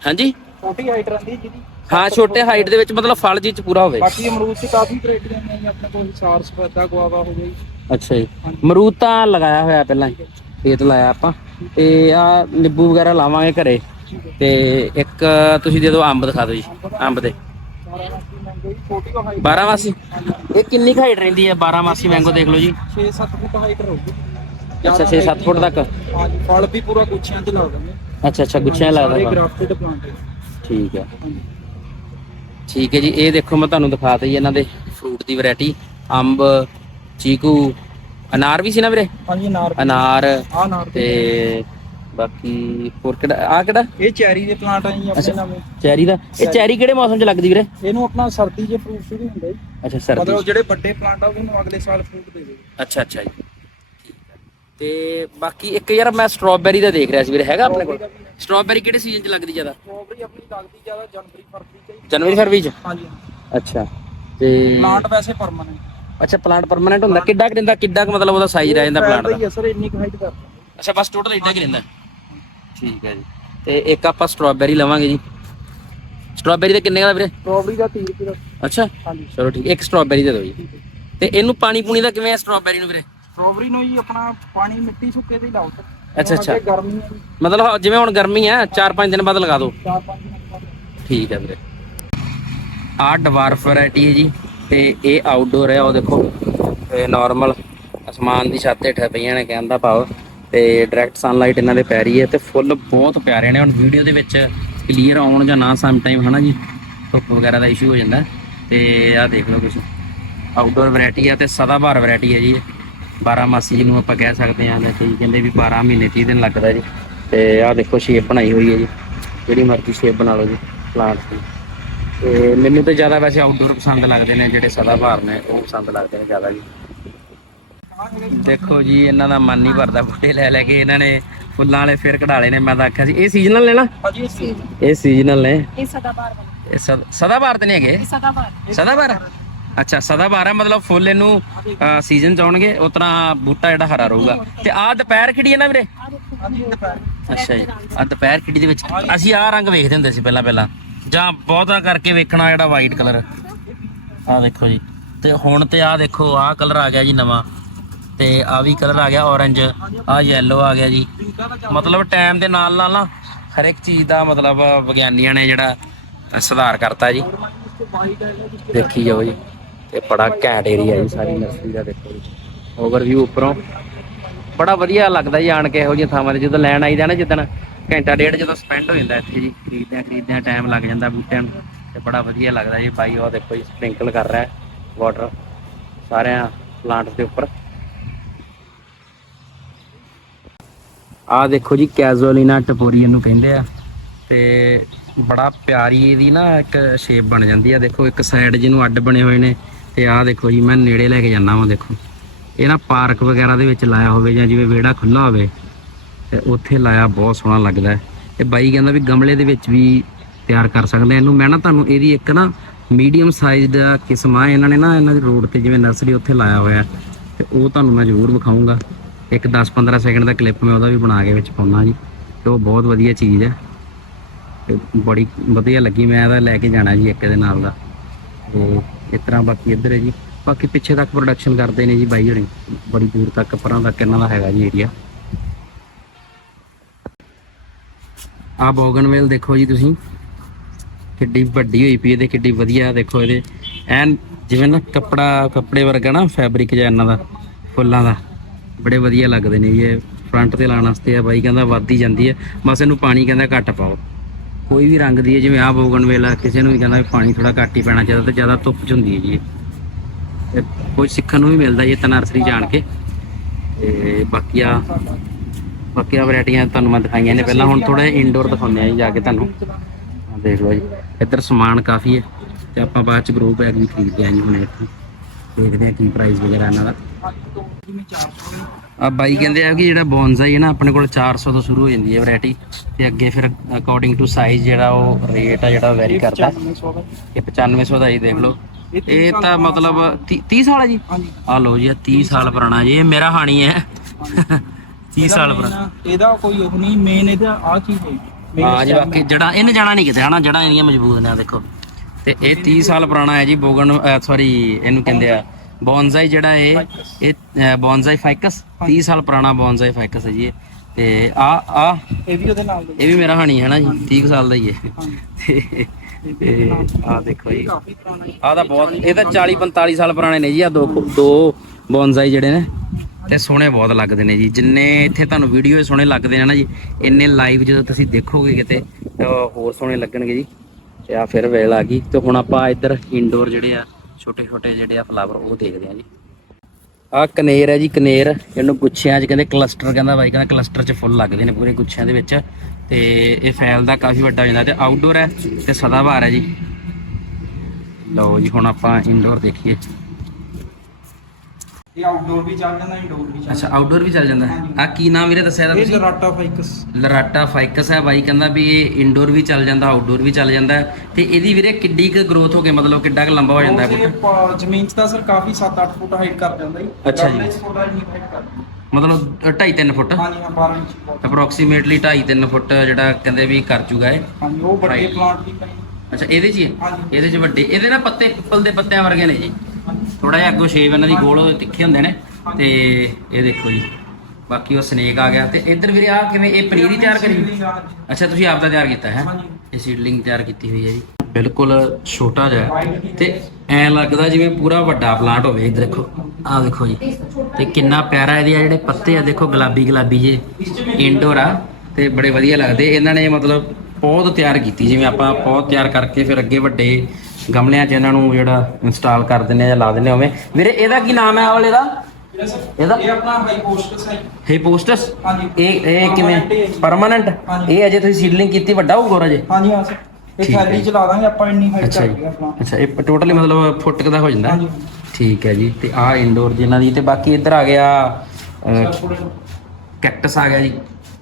ਹਾਂਜੀ? ਛੋਟੀ ਹਾਈਟ ਰਹਿੰਦੀ ਜਿਹਦੀ। ਹਾਂ ਛੋਟੇ ਹਾਈਟ ਦੇ ਵਿੱਚ ਮਤਲਬ ਫਲ ਜੀ ਚ ਪੂਰਾ ਹੋਵੇ। ਬਾਕੀ ਅਮਰੂਦ ਚ ਕਾਫੀ ਵੈਰਾਈਟੀਆਂ ਨੇ ਜੀ ਆਪਣੇ ਕੋਲ ਸਾਰ ਸਫੈਦਾ ਗੁਆਵਾ ਹੋ ਜੀ। ਅੱਛਾ ਜੀ। ਮਰੂਦ ਤਾਂ ਲਗਾਇਆ ਹੋਇਆ ਪਹਿਲਾਂ ਹੀ ਖੇਤ ਲਾਇਆ ਆਪਾਂ। ਤੇ ਆ ਨਿੰਬੂ ਵਗੈਰਾ ਲਾਵਾਂਗੇ ਘਰੇ। ਤੇ ਇੱਕ ਤੁਸੀਂ ਦੇ ਦਿਓ ਅੰਬ ਦਿਖਾ ਦਿਓ ਜੀ ਅੰਬ ਦੇ ਸਾਰਾ ਮਾਸੀ ਮੈਂਗੋ ਜੀ ਛੋਟੀ ਉਹ ਹਾਈਟ 12 ਮਾਸੀ ਇਹ ਕਿੰਨੀ ਹਾਈਟ ਰਹਿੰਦੀ ਹੈ 12 ਮਾਸੀ ਮੈਂਗੋ ਦੇਖ ਲਓ ਜੀ। 6-7 ਫੁੱਟ ਹਾਈਟ ਰਹੂਗੀ। ਅੱਛਾ 6-7 ਫੁੱਟ ਤੱਕ? ਹਾਂਜੀ ਫਲ ਵੀ ਪੂਰਾ ਗੁੱਛਿਆਂ ਤੇ ਲਾ ਦਿੰਦੇ। ਅੱਛਾ ਅੱਛਾ ਗੁੱਛਿਆਂ 'ਚ। ਗ੍ਰਾਫਟਡ ਪਲਾਂਟ ਹੈ। ਠੀਕ ਹੈ। ਠੀਕ ਹੈ ਜੀ ਇਹ ਦੇਖੋ ਮੈਂ ਤੁਹਾਨੂੰ ਦਿਖਾ ਦਈ ਇਹਨਾਂ ਦੇ ਫਰੂਟ ਦੀ ਵੈਰਾਈਟੀ ਅੰਬ ਚੀਕੂ ਅਨਾਰ ਵੀ ਸੀ ਨਾ ਵੀਰੇ? ਹਾਂਜੀ ਨਾਰ ਅਨਾਰ ਆ ਨਾਰ ਤੇ ਬਾਕੀ ਹੋਰ ਕਿਹੜਾ? ਆ ਕਿਹੜਾ? ਇਹ ਚੈਰੀ ਦੇ ਪਲਾਂਟ ਆ ਜੀ ਆਪਣੇ। ਨਵੇਂ। ਚੈਰੀ ਦਾ? ਇਹ ਚੈਰੀ। ਕਿਹੜੇ ਮੌਸਮ 'ਚ ਲੱਗਦੀ ਵੀਰੇ? ਇਹਨੂੰ ਆਪਣਾ ਸਰਦੀ 'ਚ ਫਰੂਟ ਸ਼ੁਰੂ ਹੁੰਦਾ ਜੀ। ਅੱਛਾ ਸਰਦੀ ਮਤਲਬ ਜਿਹੜੇ ਵੱਡੇ ਪਲਾਂਟ ਆ ਉਹਨੂੰ ਅਗਲੇ ਸਾਲ ਫਰੂਟ ਦੇ ਦੇ ਅੱਛਾ ਅੱਛਾ ਜੀ। ਤੇ ਬਾਕੀ ਇੱਕ ਯਾਰ ਮੈਂ ਸਟ੍ਰਾਬੇਰੀ ਦਾ ਦੇਖ ਰਿਹਾ ਸੀ ਵੀਰੇ ਹੈਗਾ ਆਪਣੇ ਕੋਲ? ਸਟ੍ਰਾਬੇਰੀ ਕਿਹੜੇ ਸੀਜ਼ਨ 'ਚ ਲੱਗਦੀ ਜ਼ਿਆਦਾ? ਸਟ੍ਰਾਬੇਰੀ ਆਪਣੀ ਲੱਗਦੀ ਜ਼ਿਆਦਾ ਜਨਵਰੀ ਫਰਵਰੀ 'ਚ। ਜਨਵਰੀ ਫਰਵਰੀ 'ਚ? ਹਾਂਜੀ। ਅੱਛਾ ਤੇ ਪਲਾਂਟ ਵੈਸੇ ਪਰਮਨੈਂਟ ਅੱਛਾ ਪਲਾਂਟ ਪਰਮਨੈਂਟ ਹੁੰਦਾ। ਕਿੱਡਾ ਕੁ ਦਿੰਦਾ ਕਿੱਡਾ ਕੁ ਮਤਲਬ ਉਹਦਾ ਸਾਈਜ਼ ਰਹਿ ਜਾਂਦਾ ਪਲਾਂਟ ਦਾ? ਹੀ ਅਸਰ ਇੰਨੀ ਕੁ ਹਾਈਟ ਕਰਦਾ ਅੱਛਾ ਬਸ ਟੋਟਲ ਇੱਡਾ ਕਿ ਰਹਿੰਦਾ। ਠੀਕ ਹੈ ਜੀ। ਤੇ ਇੱਕ ਆਪਾਂ ਸਟ੍ਰਾਬੇਰੀ ਲਵਾਂਗੇ ਜੀ। ਸਟ੍ਰਾਬੇਰੀ ਦਾ ਕਿੰਨੇ ਦਾ ਵੀਰੇ? ਸਟ੍ਰਾਬੇਰੀ ਦਾ 30 ਰੁਪਏ ਦਾ। ਅੱਛਾ। ਹਾਂਜੀ। ਚਲੋ ਠੀਕ ਇੱਕ ਸਟ੍ਰਾਬੇਰੀ ਦੇ ਦਿਓ ਜੀ। ਤੇ ਇਹਨੂੰ ਪਾਣੀ ਪੂਣੀ ਦਾ ਕਿਵੇਂ ਹੈ ਸਟ੍ਰਾਬੇਰੀ ਨੂੰ ਵੀਰੇ? ਸਟ੍ਰਾਬੇਰੀ ਨੂੰ ਜੀ ਆਪਣਾ ਪਾਣੀ ਮਿੱਟੀ ਸੁੱਕੇ ਹੀ ਲਾਓ ਤੇ ਅੱਛਾ, ਅੱਛਾ। ਗਰਮੀ ਹੈ। ਜੀ ਮਤਲਬ ਜਿਵੇਂ ਹੁਣ ਗਰਮੀ ਹੈ 4-5 ਦਿਨ ਬਾਅਦ ਲਗਾ ਦਿਓ। ਚਾਰ ਪੰਜ ਦਿਨ ਬਾਅਦ। ਠੀਕ ਹੈ ਵੀਰੇ। ਆਹ ਡਵਾਰਫ ਵੈਰਾਈਟੀ ਹੈ ਜੀ ਤੇ ਇਹ ਆਊਟਡੋਰ ਹੈ ਉਹ ਦੇਖੋ। ਇਹ ਨਾਰਮਲ ਅਸਮਾਨ ਦੀ ਛੱਤ ਹੇਠ ਪਈਆਂ ਨੇ ਕਹਿੰਦਾ ਭਾਵ। ਤੇ ਡਾਇਰੈਕਟ ਸਨਲਾਈਟ ਇਹਨਾਂ ਦੇ ਪੈ ਰਹੀ ਹੈ ਤੇ ਫੁੱਲ ਬਹੁਤ ਪਿਆਰੇ ਨੇ। ਹੁਣ ਵੀਡੀਓ ਦੇ ਵਿੱਚ ਕਲੀਅਰ ਆਉਣ ਜਾਂ ਨਾ ਸਮ ਟਾਈਮ ਹਨਾ ਜੀ? ਧੁੱਪ ਵਗੈਰਾ ਦਾ ਇਸ਼ੂ ਹੋ ਜਾਂਦਾ। ਹੈ। ਤੇ ਆਹ ਦੇਖ ਲਓ ਤੁਸੀਂ। ਆਊਟਡੋਰ ਵੈਰਾਈਟੀ ਹੈ ਤੇ ਸਦਾਬਹਾਰ ਵੈਰਾਈਟੀ ਹੈ ਜੀ ਇਹ। 12 ਮਾਸੀ ਜਿਹਨੂੰ ਆਪਾਂ ਕਹਿ ਸਕਦੇ ਹਾਂ ਤੇ ਕਈ ਕਹਿੰਦੇ ਵੀ 12 ਮਹੀਨੇ 30 ਦਿਨ ਲੱਗਦਾ ਜੀ। ਤੇ ਆਹ ਦੇਖੋ ਸ਼ੇਪ ਬਣਾਈ ਹੋਈ ਹੈ ਜੀ। ਜਿਹੜੀ ਮਰਜ਼ੀ ਸ਼ੇਪ ਬਣਾ ਲਓ ਜੀ ਪਲਾਂਟਸ ਦੀ। ਤੇ ਮੈਨੂੰ ਤਾਂ ਜ਼ਿਆਦਾ ਵੈਸੇ ਆਊਟਡੋਰ ਪਸੰਦ ਲੱਗਦੇ ਨੇ ਜਿਹੜੇ ਸਦਾਬਹਾਰ ਨੇ ਉਹ ਪਸੰਦ ਲੱਗਦੇ ਨੇ ਜ਼ਿਆਦਾ ਜੀ। ਜੀ ਦੇਖੋ ਜੀ ਇਹਨਾਂ ਦਾ ਮਨ ਨਹੀਂ ਭਰਦਾ ਬੂਟੇ ਲੈ ਲੈ ਕੇ ਇਹਨਾਂ ਨੇ ਫੁੱਲਾਂ ਵਾਲੇ ਫਿਰ ਕਢਾ ਲਏ ਨੇ ਮੈਂ ਤਾਂ ਆਖਿਆ ਸੀ ਇਹ ਸੀਜ਼ਨਲ ਨੇ ਨਾ? ਇਹ ਸੀਜ਼ਨਲ ਨੇ। ਇਹ ਸਦਾਬਾਰ ਵਾਲਾ। ਇਹ ਸਦ- ਸਦਾਬਹਾਰ ਤੇ ਨਹੀਂ ਹੈਗੇ? ਇਹ ਸਦਾਬਾਰ ਸਦਾਬਹਾਰ? ਅੱਛਾ ਸਦਾਬਹਾਰ ਹੈ ਮਤਲਬ ਫੁੱਲ ਇਹਨੂੰ ਸੀਜ਼ਨ ਚ ਆਉਣਗੇ, ਉਸ ਬੂਟਾ ਜਿਹੜਾ ਹਰਾ ਰਹੂਗਾ। ਤੇ ਆਹ ਦੁਪਹਿਰ ਖਿੜੀ ਹੈ ਨਾ ਵੀਰੇ? ਅੱਛਾ ਜੀ। ਆ ਦੁਪਹਿਰ ਖਿੜੀ ਦੇ ਵਿੱਚ? ਅਸੀਂ ਆਹ ਰੰਗ ਵੇਖਦੇ ਹੁੰਦੇ ਸੀ ਪਹਿਲਾਂ ਪਹਿਲਾਂ। ਜਾਂ ਬਹੁਤਾ ਕਰਕੇ ਵੇਖਣਾ ਜਿਹੜਾ ਵਾਈਟ ਕਲਰ ਆਹ ਦੇਖੋ ਜੀ। ਤੇ ਹੁਣ ਤੇ ਆਹ ਦੇਖੋ, ਆਹ ਕਲਰ ਆ ਗਿਆ ਜੀ ਨਵਾਂ। ਤੇ ਆ ਵੀ ਕਲਰ ਆ ਗਿਆ orange, ਆਹ yellow ਆ ਗਿਆ ਜੀ। ਮਤਲਬ ਟਾਈਮ ਦੇ ਨਾਲ ਨਾਲ ਨਾ ਹਰ ਇੱਕ ਚੀਜ਼ ਦਾ ਮਤਲਬ ਵਿਗਿਆਨੀਆਂ ਨੇ ਜਿਹੜਾ ਸੁਧਾਰ ਕਰਤਾ ਜੀ। ਦੇਖੀ ਜਾਓ ਜੀ। ਤੇ ਬੜਾ ਘੈਂਟ ਏਰੀਆ ਜੀ ਸਾਰੀ ਨਰਸਰੀ ਦਾ ਦੇਖੋ ਜੀ। ਓਵਰਵਿਊ ਉੱਪਰੋਂ। ਬੜਾ ਵਧੀਆ ਲੱਗਦਾ ਜੀ ਆਣ ਕੇ ਇਹੋ ਜਿਹੀਆਂ ਥਾਵਾਂ ਤੇ। ਜਦੋਂ ਲੈਣ ਆਈਦਾ ਨਾ, ਜਿੱਦਣ ਘੰਟਾ ਡੇਢ ਜਦੋਂ ਸਪੈਂਡ ਹੋ ਜਾਂਦਾ ਇੱਥੇ ਜੀ। ਖਰੀਦਦਿਆਂ ਖਰੀਦਦਿਆਂ ਟਾਈਮ ਲੱਗ ਜਾਂਦਾ ਬੂਟਿਆਂ ਨੂੰ। ਤੇ ਬੜਾ ਵਧੀਆ ਲੱਗਦਾ ਜੀ। ਬਾਈ ਉਹ ਦੇਖੋ ਜੀ ਸਪ੍ਰਿੰਕਲ ਕਰ ਰਿਹਾ ਵਾਟਰ ਸਾਰਿਆਂ ਪਲਾਂਟਸ ਦੇ ਉੱਪਰ। ਆਹ ਦੇਖੋ ਜੀ ਕੈਜ਼ੂਅਲੀਨਾ ਟਪੋਰੀ ਨੂੰ ਕਹਿੰਦੇ ਆ। ਤੇ ਬੜਾ ਪਿਆਰੀ ਇਹਦੀ ਨਾ ਇੱਕ ਸ਼ੇਪ ਬਣ ਜਾਂਦੀ ਆ। ਦੇਖੋ, ਇੱਕ ਸਾਈਡ ਜਿਹਨੂੰ ਅੱਡ ਬਣੇ ਹੋਏ ਨੇ। ਤੇ ਆਹ ਦੇਖੋ ਜੀ, ਮੈਂ ਨੇੜੇ ਲੈ ਕੇ ਜਾਂਦਾ ਵਾਂ, ਦੇਖੋ। ਇਹ ਨਾ ਪਾਰਕ ਵਗੈਰਾ ਦੇ ਵਿੱਚ ਲਾਇਆ ਹੋਵੇ ਜਾਂ ਜਿਵੇਂ ਵਿਹੜਾ ਖੁੱਲਾ ਹੋਵੇ, ਤੇ ਉੱਥੇ ਲਾਇਆ ਬਹੁਤ ਸੋਹਣਾ ਲੱਗਦਾ ਹੈ। ਤੇ ਬਾਈ ਕਹਿੰਦਾ ਵੀ ਗਮਲੇ ਦੇ ਵਿੱਚ ਵੀ ਤਿਆਰ ਕਰ ਸਕਦੇ ਆ ਇਹਨੂੰ ਮੈਂ ਨਾ ਤੁਹਾਨੂੰ ਇਹਦੀ ਇੱਕ ਨਾ ਮੀਡੀਅਮ ਸਾਈਜ਼ ਦਾ ਕਿਸਮ ਆ, ਇਹਨਾਂ ਨੇ ਨਾ ਇਹਨਾਂ ਦੇ ਰੋਡ ਤੇ ਜਿਵੇਂ ਨਰਸਰੀ ਉੱਥੇ ਲਾਇਆ ਹੋਇਆ ਤੇ ਉਹ ਤੁਹਾਨੂੰ ਮੈਂ ਜ਼ਰੂਰ ਵਿਖਾਉਂਗਾ ਇੱਕ 10-15 ਸੈਕਿੰਡ ਦਾ ਕਲਿੱਪ ਮੈਂ ਉਹਦਾ ਵੀ ਬਣਾ ਕੇ ਵਿੱਚ ਪਾਉਣਾ ਜੀ, ਤੇ ਉਹ ਬਹੁਤ ਵਧੀਆ ਚੀਜ਼ ਹੈ। ਤੇ ਬੜੀ ਵਧੀਆ ਲੱਗੀ, ਮੈਂ ਇਹਦਾ ਲੈ ਕੇ ਜਾਣਾ ਜੀ ਇੱਕ ਦੇ ਨਾਲ ਦਾ। ਤੇ ਇਸ ਤਰ੍ਹਾਂ ਬਾਕੀ ਇੱਧਰ ਹੈ ਜੀ। ਬਾਕੀ ਪਿੱਛੇ ਤੱਕ ਪ੍ਰੋਡਕਸ਼ਨ ਕਰਦੇ ਨੇ ਜੀ ਬਾਈ ਹੋਣੀ ਬੜੀ ਦੂਰ ਤੱਕ ਪਰਾਂ ਤੱਕ ਇਹਨਾਂ ਦਾ ਹੈਗਾ ਜੀ ਏਰੀਆ ਆ ਬੋਗਨਵੇਲ ਦੇਖੋ ਜੀ ਤੁਸੀਂ। ਕਿੱਡੀ ਵੱਡੀ ਹੋਈ ਪਈ ਇਹਦੇ ਕਿੱਡੀ ਵਧੀਆ ਦੇਖੋ ਇਹਦੇ। ਐਨ ਜਿਵੇਂ ਨਾ ਕੱਪੜਾ, ਕੱਪੜੇ ਵਰਗਾ ਨਾ ਫੈਬਰਿਕ ਜਿਹਾ ਇਹਨਾਂ ਦਾ, ਫੁੱਲਾਂ ਦਾ। ਬੜੇ ਵਧੀਆ ਲੱਗਦੇ ਨੇ ਜੀ ਇਹ। ਫਰੰਟ ਤੇ ਲਾਉਣ ਵਾਸਤੇ ਆ ਬਾਈ, ਕਹਿੰਦਾ ਵੱਧ ਹੀ ਜਾਂਦੀ ਹੈ। ਬਸ ਇਹਨੂੰ ਪਾਣੀ ਕਹਿੰਦਾ ਘੱਟ ਪਾਓ। ਕੋਈ ਵੀ ਰੰਗ ਦੀ ਹੈ, ਜਿਵੇਂ ਆ ਬੋਗਨਵੇਲ ਵੇਲਾ ਕਿਸੇ ਨੂੰ ਵੀ ਕਹਿੰਦਾ ਵੀ ਪਾਣੀ ਥੋੜਾ ਘੱਟ ਹੀ ਪੈਣਾ ਚਾਹੀਦਾ ਤੇ ਜ਼ਿਆਦਾ ਧੁੱਪ ਚ ਹੁੰਦੀ ਹੈ ਜੀ ਇਹ। ਤੇ ਕੁਝ ਸਿੱਖਣ ਨੂੰ ਵੀ ਮਿਲਦਾ ਜੀ ਇਹ ਤਾਂ ਨਰਸਰੀ ਜਾਣ ਕੇ। ਤੇ ਬਾਕੀ ਆ ਬਾਕੀ ਆ ਵੈਰਾਈਟੀਆਂ ਤੁਹਾਨੂੰ ਮੈਂ ਦਿਖਾਈਆਂ ਨੇ। ਪਹਿਲਾਂ ਹੁਣ ਥੋੜਾ ਇਨਡੋਰ ਦਿਖਾਉਂਦੇ ਆ ਜੀ ਜਾ ਕੇ ਤੁਹਾਨੂੰ। ਦੇਖ ਲਓ ਜੀ, ਇੱਧਰ ਸਮਾਨ ਕਾਫੀ ਹੈ ਤੇ ਆਪਾਂ ਬਾਅਦ ਚ ਗਰੂਪ ਬੈਗ ਵੀ ਖਰੀਦਦੇ ਆ ਜੀ ਹੁਣ ਇੱਥੇ। ਦੇਖਦੇ ਆ ਕੀ ਪ੍ਰਾਈਸ ਵਗੈਰਾ ਇਹਨਾਂ ਦਾ। ਜਿਵੇਂ 400 ਹੈ ਆ ਬਾਈ ਕਹਿੰਦੇ ਆ ਕਿ ਜਿਹੜਾ ਬੌਨਸਾਈ ਹੈ ਨਾ ਆਪਣੇ ਕੋਲ 400 ਤੋਂ ਸ਼ੁਰੂ ਹੋ ਜਾਂਦੀ ਹੈ ਵੈਰਾਈਟੀ ਤੇ ਅੱਗੇ ਫਿਰ ਅਕੋਰਡਿੰਗ ਟੂ ਸਾਈਜ਼ ਜਿਹੜਾ ਉਹ ਰੇਟ ਆ ਜਿਹੜਾ ਵੈਰੀ ਕਰਦਾ। ਹੈ। 9500 ਦਾ ਇਹ 9500 ਦਾ ਜੀ ਦੇਖ ਲਓ। ਇਹ ਤਾਂ ਮਤਲਬ 30 ਸਾਲ ਆ ਜੀ? ਹਾਂਜੀ। ਆ ਲਓ ਜੀ ਇਹ 30 ਸਾਲ ਪੁਰਾਣਾ ਜੀ। ਇਹ ਮੇਰਾ ਹਾਣੀ ਹੈ। 30 ਸਾਲ ਪੁਰਾਣਾ। ਇਹਦਾ ਕੋਈ ਉਹ ਨਹੀਂ ਮੇਨ ਇਹਦਾ ਆ ਚੀਜ਼ ਹੈ। ਹਾਂ ਜੀ ਬਾਕੀ ਜੜਾ ਇਹਨੇ ਜਾਣਾ ਨਹੀਂ ਕਿਤੇ ਹਨਾ? ਜੜਾ ਇਹਦੀਆਂ ਮਜ਼ਬੂਤ ਨੇ ਆਹ ਦੇਖੋ। ਤੇ ਇਹ 30 ਸਾਲ ਪੁਰਾਣਾ ਹੈ ਜੀ ਬੋਗਨ ਸੌਰੀ ਇਹਨੂੰ ਕਹਿੰਦੇ ਆ। ਬੌਨਸਾਈ ਜਿਹੜਾ ਇਹ ਇਹ ਬੌਨਸਾਈ ਫਾਈਕਸ 30 ਸਾਲ ਪੁਰਾਣਾ ਬੌਨਸਾਈ ਫਾਈਕਸ ਹੈ ਜੀ ਇਹ। ਤੇ ਆ ਆ। ਇਹ ਵੀ ਉਹਦੇ ਨਾਲ ਦਾ ਇਹ ਵੀ ਮੇਰਾ ਹਾਣੀ ਹੈ ਨਾ ਜੀ 30 ਕੁ ਸਾਲ ਦਾ ਹੀ ਹੈ। ਤੇ ਆ ਦੇਖੋ ਜੀ। ਆ ਤਾਂ ਬਹੁਤ ਇਹ ਤਾਂ 40 45 ਸਾਲ ਪੁਰਾਣੇ ਨੇ ਜੀ ਆ ਦੋ ਦੋ ਬੌਨਸਾਈ ਜਿਹੜੇ ਨੇ ਤੇ ਸੋਹਣੇ ਬਹੁਤ ਲੱਗਦੇ ਨੇ ਜੀ। ਜਿੰਨੇ ਇੱਥੇ ਤੁਹਾਨੂੰ ਵੀਡੀਓ ਸੋਹਣੇ ਲੱਗਦੇ ਨੇ ਨਾ ਜੀ ਇੰਨੇ ਲਾਈਵ ਜਦੋਂ ਤੁਸੀਂ ਦੇਖੋਗੇ ਕਿਤੇ ਹੋਰ ਸੋਹਣੇ ਲੱਗਣਗੇ ਜੀ। ਤੇ ਆ ਫਿਰ ਵੇਲ ਆ ਗਈ। ਤੇ ਹੁਣ ਆਪਾਂ ਇੱਧਰ ਇਨਡੋਰ ਜਿਹੜੇ ਆ ਛੋਟੇ ਛੋਟੇ ਜਿਹੜੇ ਆ ਫਲਾਵਰ ਉਹ ਦੇਖਦੇ ਆ ਜੀ। ਆ ਕਨੇਰ ਹੈ ਜੀ, ਕਨੇਰ। ਇਹਨੂੰ ਗੁੱਛਿਆਂ 'ਚ ਕਹਿੰਦੇ ਕਲਸਟਰ ਕਹਿੰਦਾ ਬਾਈ, ਕਹਿੰਦਾ ਕਲਸਟਰ 'ਚ ਫੁੱਲ ਲੱਗਦੇ ਨੇ ਪੂਰੇ ਗੁੱਛਿਆਂ ਦੇ ਵਿੱਚ। ਤੇ ਇਹ ਫੈਲਦਾ ਕਾਫੀ ਵੱਡਾ ਹੋ ਜਾਂਦਾ ਤੇ ਆਊਟਡੋਰ ਹੈ ਤੇ ਸਦਾਬਹਾਰ ਹੈ ਜੀ। ਲਓ ਜੀ, ਹੁਣ ਆਪਾਂ ਇਨਡੋਰ ਦੇਖੀਏ। ਇਹ ਆਊਟਡੋਰ ਵੀ ਚੱਲ ਜਾਂਦਾ ਇੰਡੋਰ ਵੀ ਚੱਲ ਅੱਛਾ ਆਊਟਡੋਰ ਵੀ ਚੱਲ ਜਾਂਦਾ ਆ ਕੀ ਨਾਮ ਵੀਰੇ ਦੱਸਿਆ ਤਾਂ ਇਹ ਤੁਸੀਂ ਲਰਾਟਾ ਫਾਈਕਸ ਲਰਾਟਾ ਫਾਈਕਸ ਹੈ ਬਾਈ ਕਹਿੰਦਾ ਵੀ ਇਹ ਇਨਡੋਰ ਵੀ ਚੱਲ ਜਾਂਦਾ ਆਊਟਡੋਰ ਵੀ ਚੱਲ ਜਾਂਦਾ ਹੈ। ਤੇ ਇਹਦੀ ਵੀਰੇ ਕਿੱਡੀ ਕੁ ਗਰੋਥ ਹੋ ਕੇ ਮਤਲਬ ਕਿੱਡਾ ਕੁ ਲੰਬਾ ਹੋ ਜਾਂਦਾ ਹੈ ਬੂਟਾ ਪਾ- ਜ਼ਮੀਨ 'ਚ ਤਾਂ ਸਰ ਕਾਫੀ 7-8 ਫੁੱਟ ਹਾਈਟ ਕਰ ਜਾਂਦਾ ਜੀ ਅੱਛਾ ਜੀ। ਗਮਲੇ 'ਚ ਥੋੜਾ ਇੰਨੀ ਹਾਈਟ ਕਰ। ਮਤਲਬ 2.5 3 ਫੁੱਟ ਹਾਂਜੀ ਹਾਂ 12 ਇੰਚ ਬਹੁਤ। ਅਪਰੋਕਸੀਮੇਟਲੀ 2.5 3 ਫੁੱਟ ਜਿਹੜਾ ਕਹਿੰਦੇ ਵੀ ਕਰ ਜੂਗਾ ਇਹ ਹਾਂਜੀ ਉਹ ਵੱਡੇ Right. ਪਲਾਂਟ ਵੀ ਕਈ ਅੱਛਾ ਇਹਦੇ 'ਚ ਹੀ ਹੈ? ਹਾਂਜੀ। ਇਹਦੇ 'ਚ ਵੱਡੇ ਇਹਦੇ ਨਾ ਪੱਤੇ ਪਿੱਪਲ ਦੇ ਪੱਤਿਆਂ ਵਰਗੇ ਨੇ ਜੀ ਥੋੜਾ ਜਿਹਾ ਅੱਗੋਂ ਸ਼ੇਪ ਇਹਨਾਂ ਦੀ ਗੋਲ ਤਿੱਖੇ ਹੁੰਦੇ ਨੇ ਤੇ ਇਹ ਦੇਖੋ ਜੀ, ਬਾਕੀ ਉਹ ਸਨੇਕ ਆ ਗਿਆ ਤੇ ਇੱਧਰ ਵੀਰੇ ਆ ਕਿਵੇਂ, ਇਹ ਪਨੀਰੀ ਤਿਆਰ ਕਰੀ? ਅੱਛਾ, ਤੁਸੀਂ ਆਪ ਦਾ ਤਿਆਰ ਕੀਤਾ, ਹੈ? ਇਹ ਸੀਡਲਿੰਗ ਤਿਆਰ ਕੀਤੀ ਹੋਈ ਹੈ ਜੀ। ਬਿਲਕੁਲ ਛੋਟਾ ਜਿਹਾ ਤੇ ਐ ਲੱਗਦਾ ਜਿਵੇਂ ਪੂਰਾ ਵੱਡਾ ਪਲਾਂਟ ਹੋਵੇ, ਇੱਧਰ ਦੇਖੋ, ਆਹ ਦੇਖੋ ਜੀ। ਤੇ ਕਿੰਨਾ ਪਿਆਰਾ ਇਹਦੇ ਆ ਜਿਹੜੇ ਪੱਤੇ ਆ, ਦੇਖੋ ਗੁਲਾਬੀ ਗੁਲਾਬੀ ਜੇ ਇੰਡੋਰ ਆ ਤੇ ਬੜੇ ਵਧੀਆ ਲੱਗਦੇ। ਇਹਨਾਂ ਨੇ ਮਤਲਬ ਪੌਦ ਤਿਆਰ ਕੀਤੀ, ਜਿਵੇਂ ਆਪਾਂ ਪੌਦ ਤਿਆਰ ਕਰਕੇ ਫਿਰ ਅੱਗੇ ਵੱਡੇ ਗਮਲਿਆਂ 'ਚ ਇਹਨਾਂ ਨੂੰ ਜਿਹੜਾ ਇੰਸਟਾਲ ਕਰ ਦਿੰਦੇ ਆ ਜਾਂ ਲਾ ਦਿੰਦੇ ਹੋਵੇਂ ਵੀਰੇ ਇਹਦਾ ਕੀ ਨਾਮ ਹੈ ਵਾਲੇ ਦਾ? ਇਹਦਾ? ਇਹ ਆਪਣਾ ਹਾਈ ਪੋਸਟਸ ਹੈ ਹੇਪੋਸਟਸ ਹਾਂਜੀ। ਇਹ ਇਹ ਕਿਵੇਂ। ਪਰਮਾਨੈਂਟ। ਇਹ ਅਜੇ ਤੁਸੀਂ ਸੀਡਲਿੰਗ ਕੀਤੀ ਵੱਡਾ ਹੋਊਗਾ ਅਜੇ ਹਾਂਜੀ ਹਾਂ ਸਰ। ਇਹ ਹੈ ਥੈਲੀ ਜੀ। ਚ ਲਾ ਦਾਂਗੇ ਆਪਾਂ ਇੰਨੀ ਹਾਈਟ ਅੱਛਾ ਕਰ ਜੀ। ਦਿਆ ਆਪਣਾ ਅੱਛਾ ਇਹ ਟੋਟਲੀ ਮਤਲਬ ਫੁੱਟ ਕੁ ਦਾ ਹੋ ਜਾਂਦਾ। ਠੀਕ ਹੈ ਜੀ। ਤੇ ਆਹ ਇੰਡੋਰ ਜਿਨ੍ਹਾਂ ਦੀ ਤੇ ਬਾਕੀ ਇੱਧਰ ਆ ਗਿਆ ਕੈਕਟਸ ਆ ਜੀ।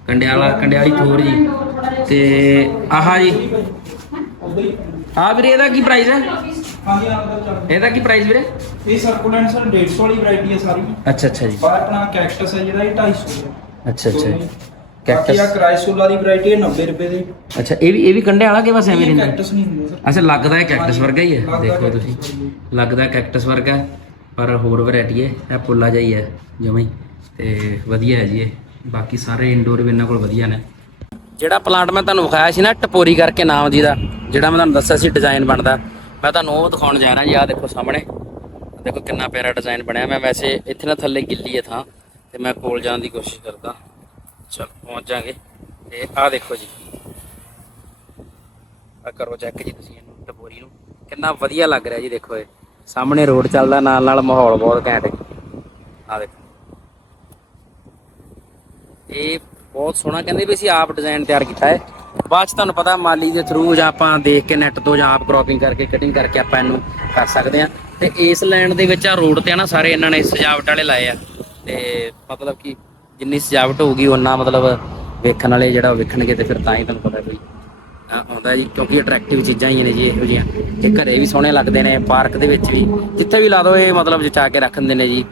ਕੰਡਿਆਲਾ ਕੰਡਿਆਲੀ ਥੋਰ ਜੀ। ਤੇ ਆਹ ਜੀ। ਆ ਵੀਰੇ ਇਹਦਾ ਕੀ ਪ੍ਰਾਈਸ ਹੈ? ਹਾਂਜੀ ਚੱਲ ਇਹਦਾ ਕੀ ਪ੍ਰਾਈਸ ਵੀਰੇ? ਇਹ ਸਰਕੂਲੈਂਟ ਸਰ 150 ਵਾਲੀ ਵੈਰਾਈਟੀ ਹੈ ਸਾਰੀ। ਅੱਛਾ ਅੱਛਾ ਜੀ। ਬਾਹਰ ਆਪਣਾ ਕੈਕਟਸ ਹੈ ਜਿਹੜਾ ਇਹ 250 ਹੈ। ਅੱਛਾ ਅੱਛਾ ਜੀ। ਬਾਕੀ ਆ ਕੈਕਟਸ ਕ੍ਰਾਈਸੋਲਾ ਦੀ ਵੈਰਾਈਟੀ ਹੈ 90 ਰੁਪਏ ਦੀ। ਅੱਛਾ ਇਹ ਵੀ ਇਹ ਵੀ ਕੰਡਿਆਲਾ ਕਿ ਬਸ ਐਵੇਂ ਰਹਿੰਦਾ? ਕੈਕਟਸ ਨਹੀਂ ਹੁੰਦੇ ਸਰ। ਅੱਛਾ ਲੱਗਦਾ ਹੈ ਕੈਕਟਸ ਵਰਗਾ ਹੀ ਹੈ। ਦੇਖੋ ਤੁਸੀਂ। ਲੱਗਦਾ ਕੈਕਟਸ ਵਰਗਾ ਪਰ ਹੋਰ ਵੈਰਾਈਟੀ ਹੈ। ਇਹ ਪੁੱਲਾ ਜਿਹਾ ਹੀ ਹੈ ਜਮਾਂ ਹੀ। ਤੇ ਵਧੀਆ ਹੈ ਜੀ ਇਹ। ਬਾਕੀ ਸਾਰੇ ਇੰਡੋਰ ਵੀ ਇਹਨਾਂ ਕੋਲ ਵਧੀਆ ਨੇ। ਜਿਹੜਾ ਪਲਾਂਟ ਮੈਂ ਤੁਹਾਨੂੰ ਵਿਖਾਇਆ ਸੀ ਨਾ ਟਪੋਰੀ ਕਰਕੇ ਨਾਮ ਜੀ ਦਾ, ਜਿਹੜਾ ਮੈਂ ਤੁਹਾਨੂੰ ਦੱਸਿਆ ਸੀ ਡਿਜ਼ਾਈਨ ਬਣਦਾ, ਮੈਂ ਤੁਹਾਨੂੰ ਉਹ ਦਿਖਾਉਣ ਜਾ ਰਿਹਾ ਜੀ, ਆਹ ਦੇਖੋ ਸਾਹਮਣੇ। ਦੇਖੋ ਕਿੰਨਾ ਪਿਆਰਾ ਡਿਜ਼ਾਈਨ ਬਣਿਆ। ਮੈਂ ਵੈਸੇ ਇੱਥੇ ਨਾ ਥੱਲੇ ਗਿੱਲੀ ਹੈ ਥਾਂ, ਤੇ ਮੈਂ ਕੋਲ ਜਾਣ ਦੀ ਕੋਸ਼ਿਸ਼ ਕਰਦਾ। ਚਲ ਪਹੁੰਚ ਜਾਾਂਗੇ ਤੇ ਆਹ ਦੇਖੋ ਜੀ। ਆ ਕਰੋ ਚੈੱਕ ਜੀ ਤੁਸੀਂ ਇਹਨੂੰ, ਟਪੋਰੀ ਨੂੰ। ਕਿੰਨਾ ਵਧੀਆ ਲੱਗ ਰਿਹਾ ਜੀ, ਦੇਖੋ ਇਹ। ਸਾਹਮਣੇ ਰੋਡ ਚੱਲਦਾ ਨਾਲ ਨਾਲ ਮਾਹੌਲ ਬਹੁਤ ਘੈਂਟ ਹੈ ਆ ਦੇਖੋ। ਇਹ ਬਹੁਤ ਸੋਹਣਾ। ਕਹਿੰਦੇ ਵੀ ਅਸੀਂ ਆਪ ਡਿਜ਼ਾਈਨ ਤਿਆਰ ਕੀਤਾ ਹੈ। ਬਾਅਦ ਚ ਤੁਹਾਨੂੰ ਪਤਾ ਮਾਲੀ ਦੇ ਥਰੂ ਜਾਂ ਆਪਾਂ ਦੇਖ ਕੇ ਨੈਟ ਤੋਂ ਜਾਂ ਆਪ ਕ੍ਰੋਪਿੰਗ ਕਰਕੇ ਕਟਿੰਗ ਕਰਕੇ ਆਪਾਂ ਇਹਨੂੰ ਕਰ ਸਕਦੇ ਆ ਤੇ ਇਸ ਲੈਂਡ ਦੇ ਵਿੱਚ ਆ ਰੋਡ ਤੇ ਆ ਨਾ, ਸਾਰੇ ਇਹਨਾਂ ਨੇ ਸਜਾਵਟ ਵਾਲੇ ਲਾਏ ਆ। ਤੇ ਮਤਲਬ ਕਿ ਜਿੰਨੀ ਸਜਾਵਟ ਹੋਊਗੀ ਉਹਨਾਂ ਮਤਲਬ ਵੇਖਣ ਵਾਲੇ ਜਿਹੜਾ ਉਹ ਵੇਖਣਗੇ ਤੇ ਫਿਰ ਤਾਂ ਹੀ ਤੁਹਾਨੂੰ ਪਤਾ ਕੋਈ ਆਉਂਦਾ ਜੀ। ਕਿਉਂਕਿ ਅਟਰੈਕਟਿਵ ਚੀਜ਼ਾਂ ਹੀ ਨੇ ਜੀ, ਇਹੋ ਜਿਹੀਆਂ। ਕਿ ਘਰੇ ਵੀ ਸੋਹਣੇ ਲੱਗਦੇ ਨੇ ਪਾਰਕ ਦੇ ਵਿੱਚ ਵੀ। ਜਿੱਥੇ ਵੀ ਲਾ ਦੋ, ਇਹ ਮਤਲਬ ਜਚਾ ਕੇ ਰੱਖ ਦਿੰਦੇ ਨੇ ਜੀ।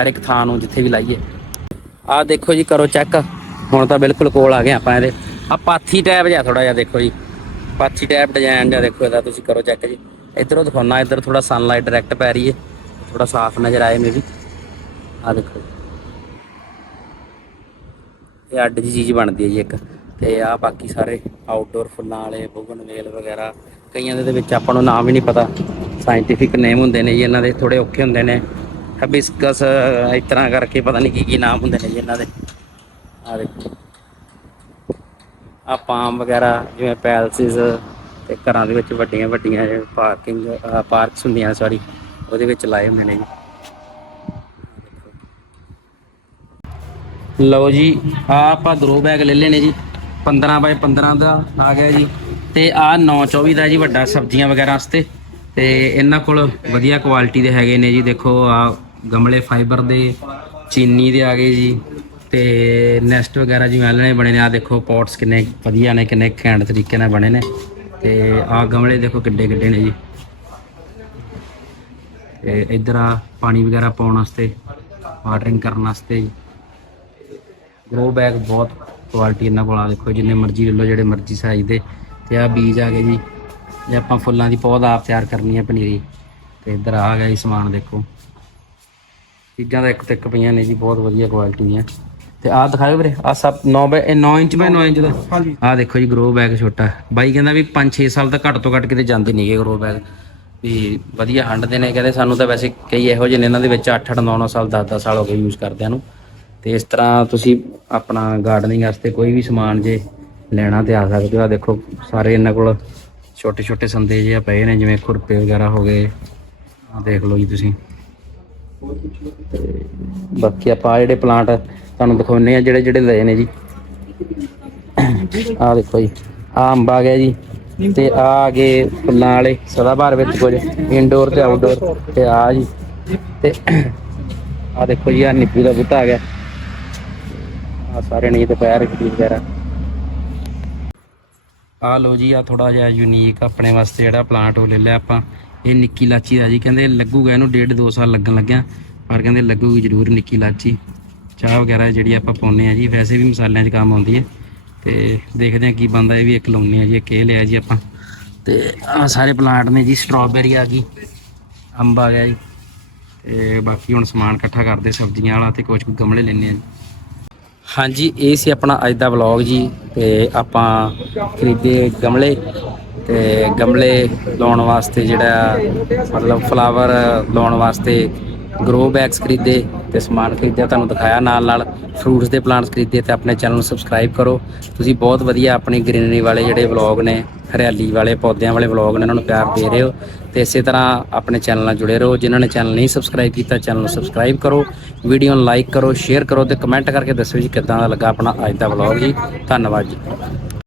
ਹਰ ਇੱਕ ਥਾਂ ਨੂੰ ਜਿੱਥੇ ਵੀ ਲਾਈਏ। ਆਹ ਦੇਖੋ ਜੀ, ਕਰੋ ਚੈੱਕ ਹੁਣ ਤਾਂ ਬਿਲਕੁਲ ਕੋਲ ਆ ਗਏ ਆਪਾਂ ਇਹਦੇ। ਆ ਪਾਥੀ ਟੈਪ ਜਿਹਾ ਥੋੜਾ ਜਿਹਾ ਦੇਖੋ ਜੀ। ਪਾਥੀ ਟੈਪ ਡਿਜ਼ਾਈਨ ਜਿਹਾ ਦੇਖੋ ਇਹਦਾ ਤੁਸੀਂ ਕਰੋ ਚੈੱਕ ਜੀ। ਇਧਰੋਂ ਦਿਖਾਉਣਾ ਇੱਧਰ ਥੋੜਾ ਸਨਲਾਈਟ ਡਾਇਰੈਕਟ ਪੈ ਰਹੀ ਹੈ। ਥੋੜਾ ਸਾਫ਼ ਨਜ਼ਰ ਆਏ ਮੇ ਵੀ ਆ ਦੇਖੋ ਇਹ ਅੱਡ ਜੀ ਚੀਜ਼ ਬਣਦੀ ਹੈ ਜੀ ਇੱਕ। ਤੇ ਆ ਬਾਕੀ ਸਾਰੇ ਆਊਟਡੋਰ ਫੁੱਲਾਂ ਵਾਲੇ, ਬੁਗਨ ਵੇਲ ਵਗੈਰਾ, ਕਈਆਂ ਦੇ ਵਿੱਚ ਆਪਾਂ ਨੂੰ ਨਾਮ ਹੀ ਨਹੀਂ ਪਤਾ। ਸਾਇੰਟੀਫਿਕ ਨੇਮ ਹੁੰਦੇ ਨੇ ਜੀ ਇਹਨਾਂ ਦੇ ਥੋੜੇ ਔਖੇ ਹੁੰਦੇ ਨੇ। ਹਬਿਸਕਸ ਇਸ ਤਰ੍ਹਾਂ ਕਰਕੇ ਪਤਾ ਨਹੀਂ ਕੀ ਕੀ ਨਾਮ ਹੁੰਦੇ ਨੇ ਜੀ ਇਹਨਾਂ ਦੇ। ਆ ਦੇਖੋ। ਆ ਪਾਮ ਵਗੈਰਾ, ਜਿਵੇਂ ਪੈਲਸਿਸ ਤੇ ਘਰਾਂ ਦੇ ਵਿੱਚ ਵੱਡੀਆਂ ਵੱਡੀਆਂ ਪਾਰਕਿੰਗ ਪਾਰਕਸ ਹੁੰਦੀਆਂ ਸੌਰੀ ਉਹਦੇ ਵਿੱਚ ਲਾਏ ਹੁੰਦੇ ਨੇ ਜੀ। ਲਓ ਜੀ ਆ ਆਪਾਂ ਗਰੋ ਬੈਗ ਲੈ ਲਏ ਜੀ। 15 ਬਾਏ 15 ਦਾ ਆ ਗਿਆ ਜੀ। ਤੇ ਆ 924 ਦਾ ਜੀ ਵੱਡਾ ਸਬਜ਼ੀਆਂ ਵਗੈਰਾ ਵਾਸਤੇ। ਤੇ ਇਹਨਾਂ ਕੋਲ ਵਧੀਆ ਕੁਆਲਿਟੀ ਦੇ ਹੈਗੇ ਨੇ ਜੀ। ਦੇਖੋ ਆ ਗਮਲੇ ਫਾਈਬਰ ਦੇ, ਚੀਨੀ ਦੇ ਆ ਗਏ ਜੀ। ਤੇ ਨੈਸਟ ਵਗੈਰਾ ਜਿਵੇਂ ਆਲਣੇ ਬਣੇ ਨੇ ਆ ਦੇਖੋ ਪੌਟਸ ਕਿੰਨੇ ਵਧੀਆ ਨੇ, ਕਿੰਨੇ ਘੈਂਟ ਤਰੀਕੇ ਨਾਲ ਬਣੇ ਨੇ। ਤੇ ਆ ਗਮਲੇ ਦੇਖੋ ਕਿੱਡੇ ਕਿੱਡੇ ਨੇ ਜੀ। ਤੇ ਇੱਧਰ ਆ ਪਾਣੀ ਵਗੈਰਾ ਪਾਉਣ ਵਾਸਤੇ ਵਾਟਰਿੰਗ ਕਰਨ ਵਾਸਤੇ। ਗਰੋ ਬੈਗ ਬਹੁਤ ਕੁਆਲਿਟੀ ਇਹਨਾਂ ਕੋਲ ਆ, ਦੇਖੋ ਜਿੰਨੇ ਮਰਜ਼ੀ ਲੈ ਲਓ, ਜਿਹੜੇ ਮਰਜ਼ੀ ਸਾਈਜ਼ ਦੇ। ਤੇ ਆ ਬੀਜ ਆ ਗਏ ਜੀ। ਜੇ ਆਪਾਂ ਫੁੱਲਾਂ ਦੀ ਪੌਦ ਆਪ ਤਿਆਰ ਕਰਨੀ ਹੈ ਪਨੀਰੀ। ਤੇ ਇੱਧਰ ਆ ਗਿਆ ਜੀ ਸਮਾਨ ਦੇਖੋ। ਚੀਜ਼ਾਂ ਦਾ ਇੱਕ ਤੇ ਇੱਕ ਪਈਆਂ ਨੇ ਜੀ, ਬਹੁਤ ਵਧੀਆ ਕੁਆਲਿਟੀ ਦੀਆਂ। ਤੇ ਆਹ ਦਿਖਾਓ ਵੀਰੇ ਆ ਸਭ 9 ਬਾਈ 9 ਇੰਚ ਬਾਈ 9 ਇੰਚ ਦਾ। ਹਾਂਜੀ। ਆਹ ਦੇਖੋ ਜੀ ਗਰੋ ਬੈਗ ਛੋਟਾ। ਬਾਈ ਕਹਿੰਦਾ ਵੀ 5-6 ਸਾਲ ਤਾਂ ਘੱਟ ਤੋਂ ਘੱਟ ਕਿਤੇ ਜਾਂਦੇ ਨਹੀਂਗੇ ਗਰੋ ਬੈਗ ਵੀ ਵਧੀਆ ਹੰਡਦੇ ਨੇ ਕਹਿੰਦੇ ਸਾਨੂੰ ਤਾਂ ਵੈਸੇ ਕਈ ਇਹੋ ਜਿਹੇ ਨੇ ਇਹਨਾਂ ਦੇ ਵਿੱਚ 8-8 9-9 ਸਾਲ 10-10 ਸਾਲ ਹੋ ਗਏ ਯੂਜ਼ ਕਰਦਿਆਂ ਨੂੰ। ਤੇ ਇਸ ਤਰ੍ਹਾਂ ਤੁਸੀਂ ਆਪਣਾ ਗਾਰਡਨਿੰਗ ਵਾਸਤੇ ਕੋਈ ਵੀ ਸਮਾਨ ਜੇ ਲੈਣਾ ਤੇ ਆ ਸਕਦੇ ਹੋ। ਆ ਦੇਖੋ ਸਾਰੇ ਇਹਨਾਂ ਕੋਲ ਛੋਟੇ ਛੋਟੇ ਸੰਦੇ ਜਿਹੇ ਪਏ ਨੇ ਜਿਵੇਂ ਖੁਰਪੇ ਵਗੈਰਾ ਹੋ ਗਏ। ਆ ਦੇਖ ਲਓ ਜੀ ਤੁਸੀਂ। ਬਾਕੀ ਆਪਾਂ ਆਹ ਜਿਹੜੇ ਪਲਾਂਟ ਤੁਹਾਨੂੰ ਦਿਖਾਉਂਦੇ ਆ ਜਿਹੜੇ ਜਿਹੜੇ ਲਏ ਨੇ ਜੀ। ਆਹ ਦੇਖੋ ਜੀ, ਆਹ ਅੰਬ ਆ ਗਿਆ ਜੀ ਤੇ ਆ ਆ ਗਏ ਫੁੱਲਾਂ ਵਾਲੇ ਸਦਾਬਹਾਰ ਵਿੱਚ ਕੁਝ ਇਨਡੋਰ ਤੇ ਆਊਟਡੋਰ ਤੇ ਆ ਜੀ। ਤੇ ਆ ਦੇਖੋ ਜੀ ਆ ਨਿੱਪੀ ਦਾ ਬੂਟਾ ਆ ਗਿਆ। ਆ ਸਾਰੇ ਨਹੀਂ ਪੈਰ ਖੜੀ ਵਗੈਰਾ ਆ ਲੋ ਜੀ ਆ ਥੋੜਾ ਜਿਹਾ ਯੂਨੀਕ ਆਪਣੇ ਵਾਸਤੇ ਜਿਹੜਾ ਪਲਾਂਟ ਉਹ ਲੈ ਲਿਆ ਆਪਾਂ। ਇਹ ਨਿੱਕੀ ਲਾਚੀ ਦਾ ਜੀ, ਕਹਿੰਦੇ ਲੱਗੂਗਾ ਇਹਨੂੰ ਡੇਢ ਦੋ ਸਾਲ ਲੱਗਣ ਲੱਗਿਆ, ਪਰ ਕਹਿੰਦੇ ਲੱਗੂਗੀ ਜ਼ਰੂਰ ਨਿੱਕੀ ਲਾਚੀ ਚਾਹ ਵਗੈਰਾ ਜਿਹੜੀ ਆਪਾਂ ਪਾਉਂਦੇ ਆ ਜੀ, ਵੈਸੇ ਵੀ ਮਸਾਲਿਆਂ 'ਚ ਕੰਮ ਆਉਂਦੀ ਹੈ। ਤੇ ਦੇਖਦੇ ਆ ਕੀ ਬੰਦਾ ਇਹ ਵੀ ਇੱਕ ਲਾਉਂਦੇ ਆ ਜੀ, ਇੱਕ ਇਹ ਲਿਆ ਜੀ ਆਪਾਂ। ਤੇ ਆ ਸਾਰੇ ਪਲਾਂਟ ਨੇ ਜੀ ਸਟ੍ਰਾਬੇਰੀ ਆ ਗਈ, ਅੰਬ ਆ ਗਿਆ ਜੀ। ਤੇ ਬਾਕੀ ਹੁਣ ਸਮਾਨ ਇਕੱਠਾ ਕਰਦੇ, ਸਬਜ਼ੀਆਂ ਵਾਲਾ ਤੇ ਕੁਝ ਕੁ ਗਮਲੇ ਲੈਣੇ ਆ ਜੀ। ਹਾਂਜੀ, ਇਹ ਸੀ ਆਪਣਾ ਅੱਜ ਦਾ ਵਲੌਗ ਜੀ, ਤੇ ਆਪਾਂ ਖਰੀਦੇ ਗਮਲੇ। ਤੇ ਗਮਲੇ ਲਾਉਣ ਵਾਸਤੇ ਜਿਹੜਾ, ਮਤਲਬ ਫਲਾਵਰ ਲਾਉਣ ਵਾਸਤੇ ਗਰੋ ਬੈਗਸ ਖਰੀਦੇ ਤੇ ਸਮਾਨ ਖਰੀਦਿਆ, ਤੁਹਾਨੂੰ ਦਿਖਾਇਆ ਨਾਲ ਨਾਲ ਫਰੂਟਸ ਦੇ ਪਲਾਂਟਸ ਖਰੀਦੇ ਤੇ ਆਪਣੇ ਚੈਨਲ ਨੂੰ ਸਬਸਕ੍ਰਾਈਬ ਕਰੋ। ਤੁਸੀਂ ਬਹੁਤ ਵਧੀਆ ਆਪਣੀ ਗ੍ਰੀਨਰੀ ਵਾਲੇ ਜਿਹੜੇ ਵਲੌਗ ਨੇ, ਹਰਿਆਲੀ ਵਾਲੇ, ਪੌਦਿਆਂ ਵਾਲੇ ਵਲੌਗ ਨੇ, ਉਹਨਾਂ ਨੂੰ ਪਿਆਰ ਦੇ ਰਹੇ ਹੋ ਤੇ ਇਸੇ ਤਰ੍ਹਾਂ ਆਪਣੇ ਚੈਨਲ ਨਾਲ ਜੁੜੇ ਰਹੋ। ਜਿਨ੍ਹਾਂ ਨੇ ਚੈਨਲ ਨਹੀਂ ਸਬਸਕ੍ਰਾਈਬ ਕੀਤਾ ਚੈਨਲ ਨੂੰ ਸਬਸਕ੍ਰਾਈਬ ਕਰੋ ਵੀਡੀਓ ਨੂੰ ਲਾਈਕ ਕਰੋ ਸ਼ੇਅਰ ਕਰੋ ਤੇ ਕਮੈਂਟ ਕਰਕੇ ਦੱਸੋ ਜੀ ਕਿੱਦਾਂ ਦਾ ਲੱਗਾ ਆਪਣਾ ਅੱਜ ਦਾ ਵਲੌਗ ਜੀ। ਧੰਨਵਾਦ ਜੀ।